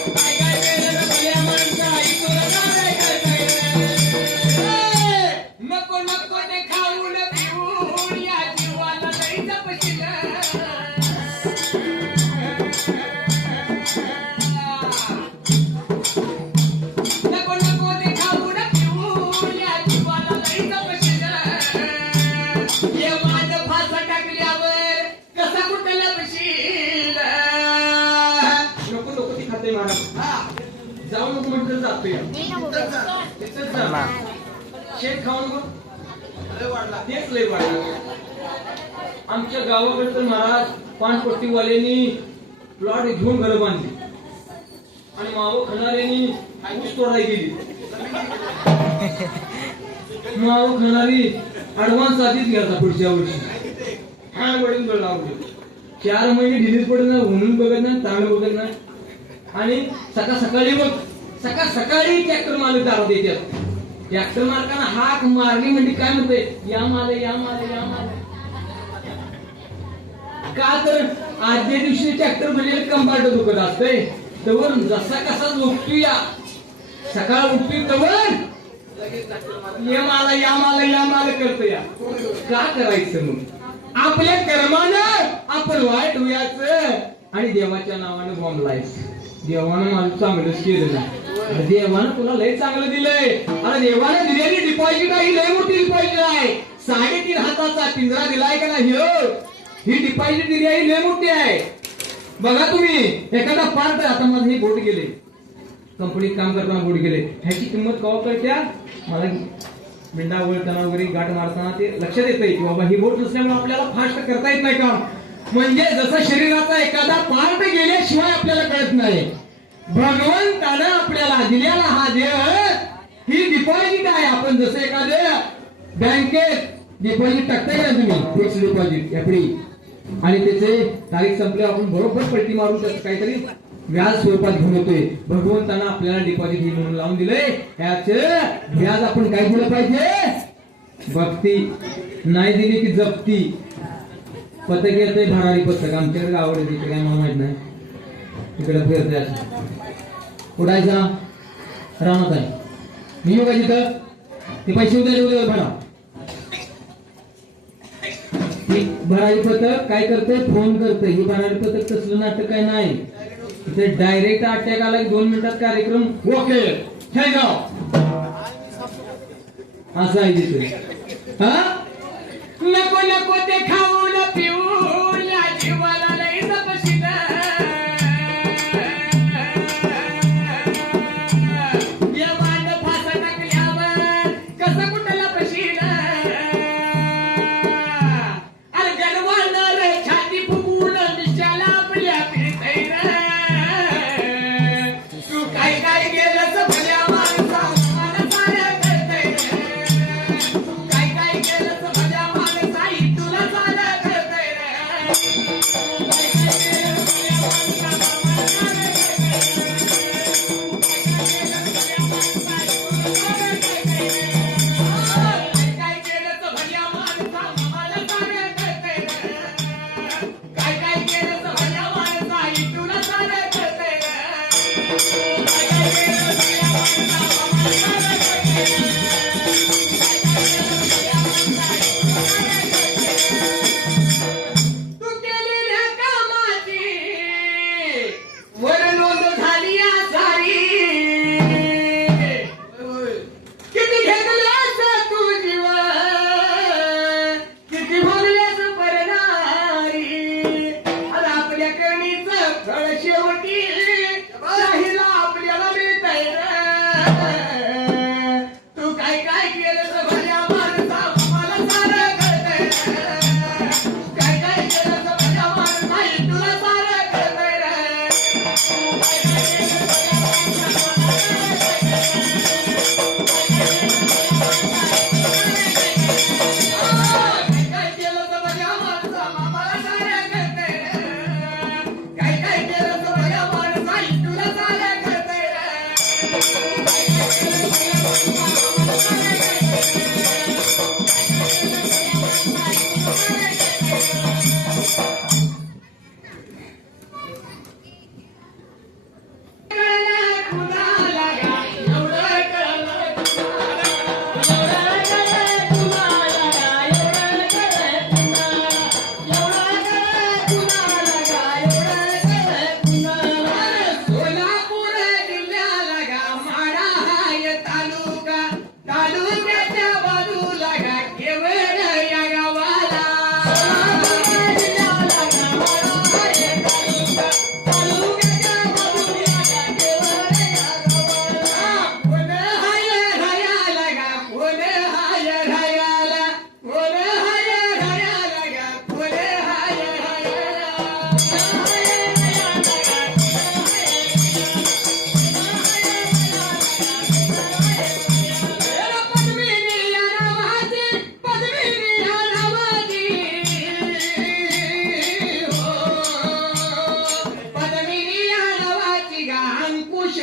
काय काय केलं माझ्या माणसा तुला सारं कळतय. नको नको ते खाऊन पिऊन या जीवाला लई जपशील. नको नको ते खाऊन पिऊन या जीवाला लई जपशील. हे माझं फासा टाकल्यावर कसा कुठं लपशील. नको नको ती खाते महाराज. जाऊ नको म्हटलं जातोय. तिथंच जा. शेत खाऊन बघ तेच लय वाढला. आमच्या गावाकडे तर महाराज पानपट्टीवाल्यांनी प्लॉट घेऊन घरं बांधली आणि मावं खाणाऱ्यांनी ऊस तोडायला गेली. मावं खाणारी ऍडव्हान्स आधीच घ्यायचा पुढच्या वर्षी. हा वडील गळ लावले. 4 महिने ढिलीच पडत ना, म्हणून बघत ना, चांगलं बघत ना. आणि सकाळी बघ, सकाळी ट्रॅक्टर मालक दारात येतात. ट्रॅक्टर मालकांना हाक मारली म्हणजे काय म्हणते, या माल या माल या माल. का तर आजच्या दिवशी ट्रॅक्टर म्हणजे कंपार्ट दुखत असते. तर जसा कसा झोपतोय सकाळ उठतोय तवर या माला या माला या माल करतो. या का करायचं मग? आपल्या कर्मानं आपण वाईट व्हायचं आणि देवाच्या नावानं बोंबलायचं. देवानं माझं चांगलंच केलं नाही, देवानं तुला लय चांगलं दिलंय. अरे देवानं दिलेली डिपॉझिट आहे, लय मोठी डिपॉझिट आहे. 3.5 हाताचा पिंजरा दिलाय का नाही, ही डिपॉझिट दिली आहे, लय मोठी आहे. बघा तुम्ही एखादा पार्ट, आता माझं हे बोट गेले, कंपनीत काम करताना बोट गेले, ह्याची किंमत कवा कळत्या मला? बिंडा वळताना वगैरे गाठ मारताना ते लक्षात येतंय की बाबा ही बोट नसल्यामुळे आपल्याला फास्ट करता येत नाही काम. म्हणजे जसं शरीराचा एखादा पार्ट गेल्याशिवाय आपल्याला कळत नाही, भगवंतानं आपल्याला दिलेला हा देह ही डिपॉझिट आहे. आपण जसं एखाद्या बँकेत डिपॉझिट टाकताय ना तुम्ही, फिक्स डिपॉझिट एफडी, आणि त्याचे तारीख संपले आपण बरोबर पलटी मारून त्याचं काहीतरी व्याज स्वरूपात घेऊन येतोय. भगवंतानं आपल्याला डिपॉझिट ही म्हणून लावून दिलंय. ह्याचं व्याज आपण काय दिलं पाहिजे? भक्ती. नाही दिली की जप्ती. पथक येतंय भरारी पथक, आमच्याकडे आवडत तिथे काय मला माहित नाही. तिकडे फिरतंय असं उडायचा राहणार आहे. मी येऊ का तिथं? ते पैसे उद्या भरा. भरारी पथक काय करते फोन करते ही भरारी पथक तसलं नाटक काय नाही इथे डायरेक्ट अटॅक आला 2 मिनिटात कार्यक्रम ओके असं आहे तिथे हा नको नको ते खाऊन पिऊन या जीवाला लई तपशील या वाट फासा टाकल्यावर कसं कुठला पशील अरे गणवानर छाती फुगून दिशाला आपल्या फिरतय तू काय काय गेलंस भल्या माणसा मला साऱ्या कळतय काय काय गेलंस भल्या माणसा तुला साऱ्या कळतय काय केलं भल्या माणसा मला साऱ्या कळतय काय काय केलं भल्या माणसा तुला साऱ्या कळतय तू केलेल्या कामाची वर नोंद झाली सारी किती घेतल्यास तू जीव किती भोगल्यास परनारी आज आपल्या करणीचं फळ शेवटी राहिला आपल्याला मिळतंय तू काय काय केलं भल्या माणसा मला सारं कळतंय काय काय केलं भल्या माणसा तुला सारं कळतंय काय केलं भल्या माणसा मला सारं कळतंय काय काय केलं भल्या माणसा तुला सारं कळतंय सोलापूर जिल्ह्याला गा माडा हाय तालुका तालुक्याच्या बाजूला गा केवळ या गावाला कोण हाय रायाला गा कोण हाय रायाला कोण हाय रायाला गा कोण हाय अंकुश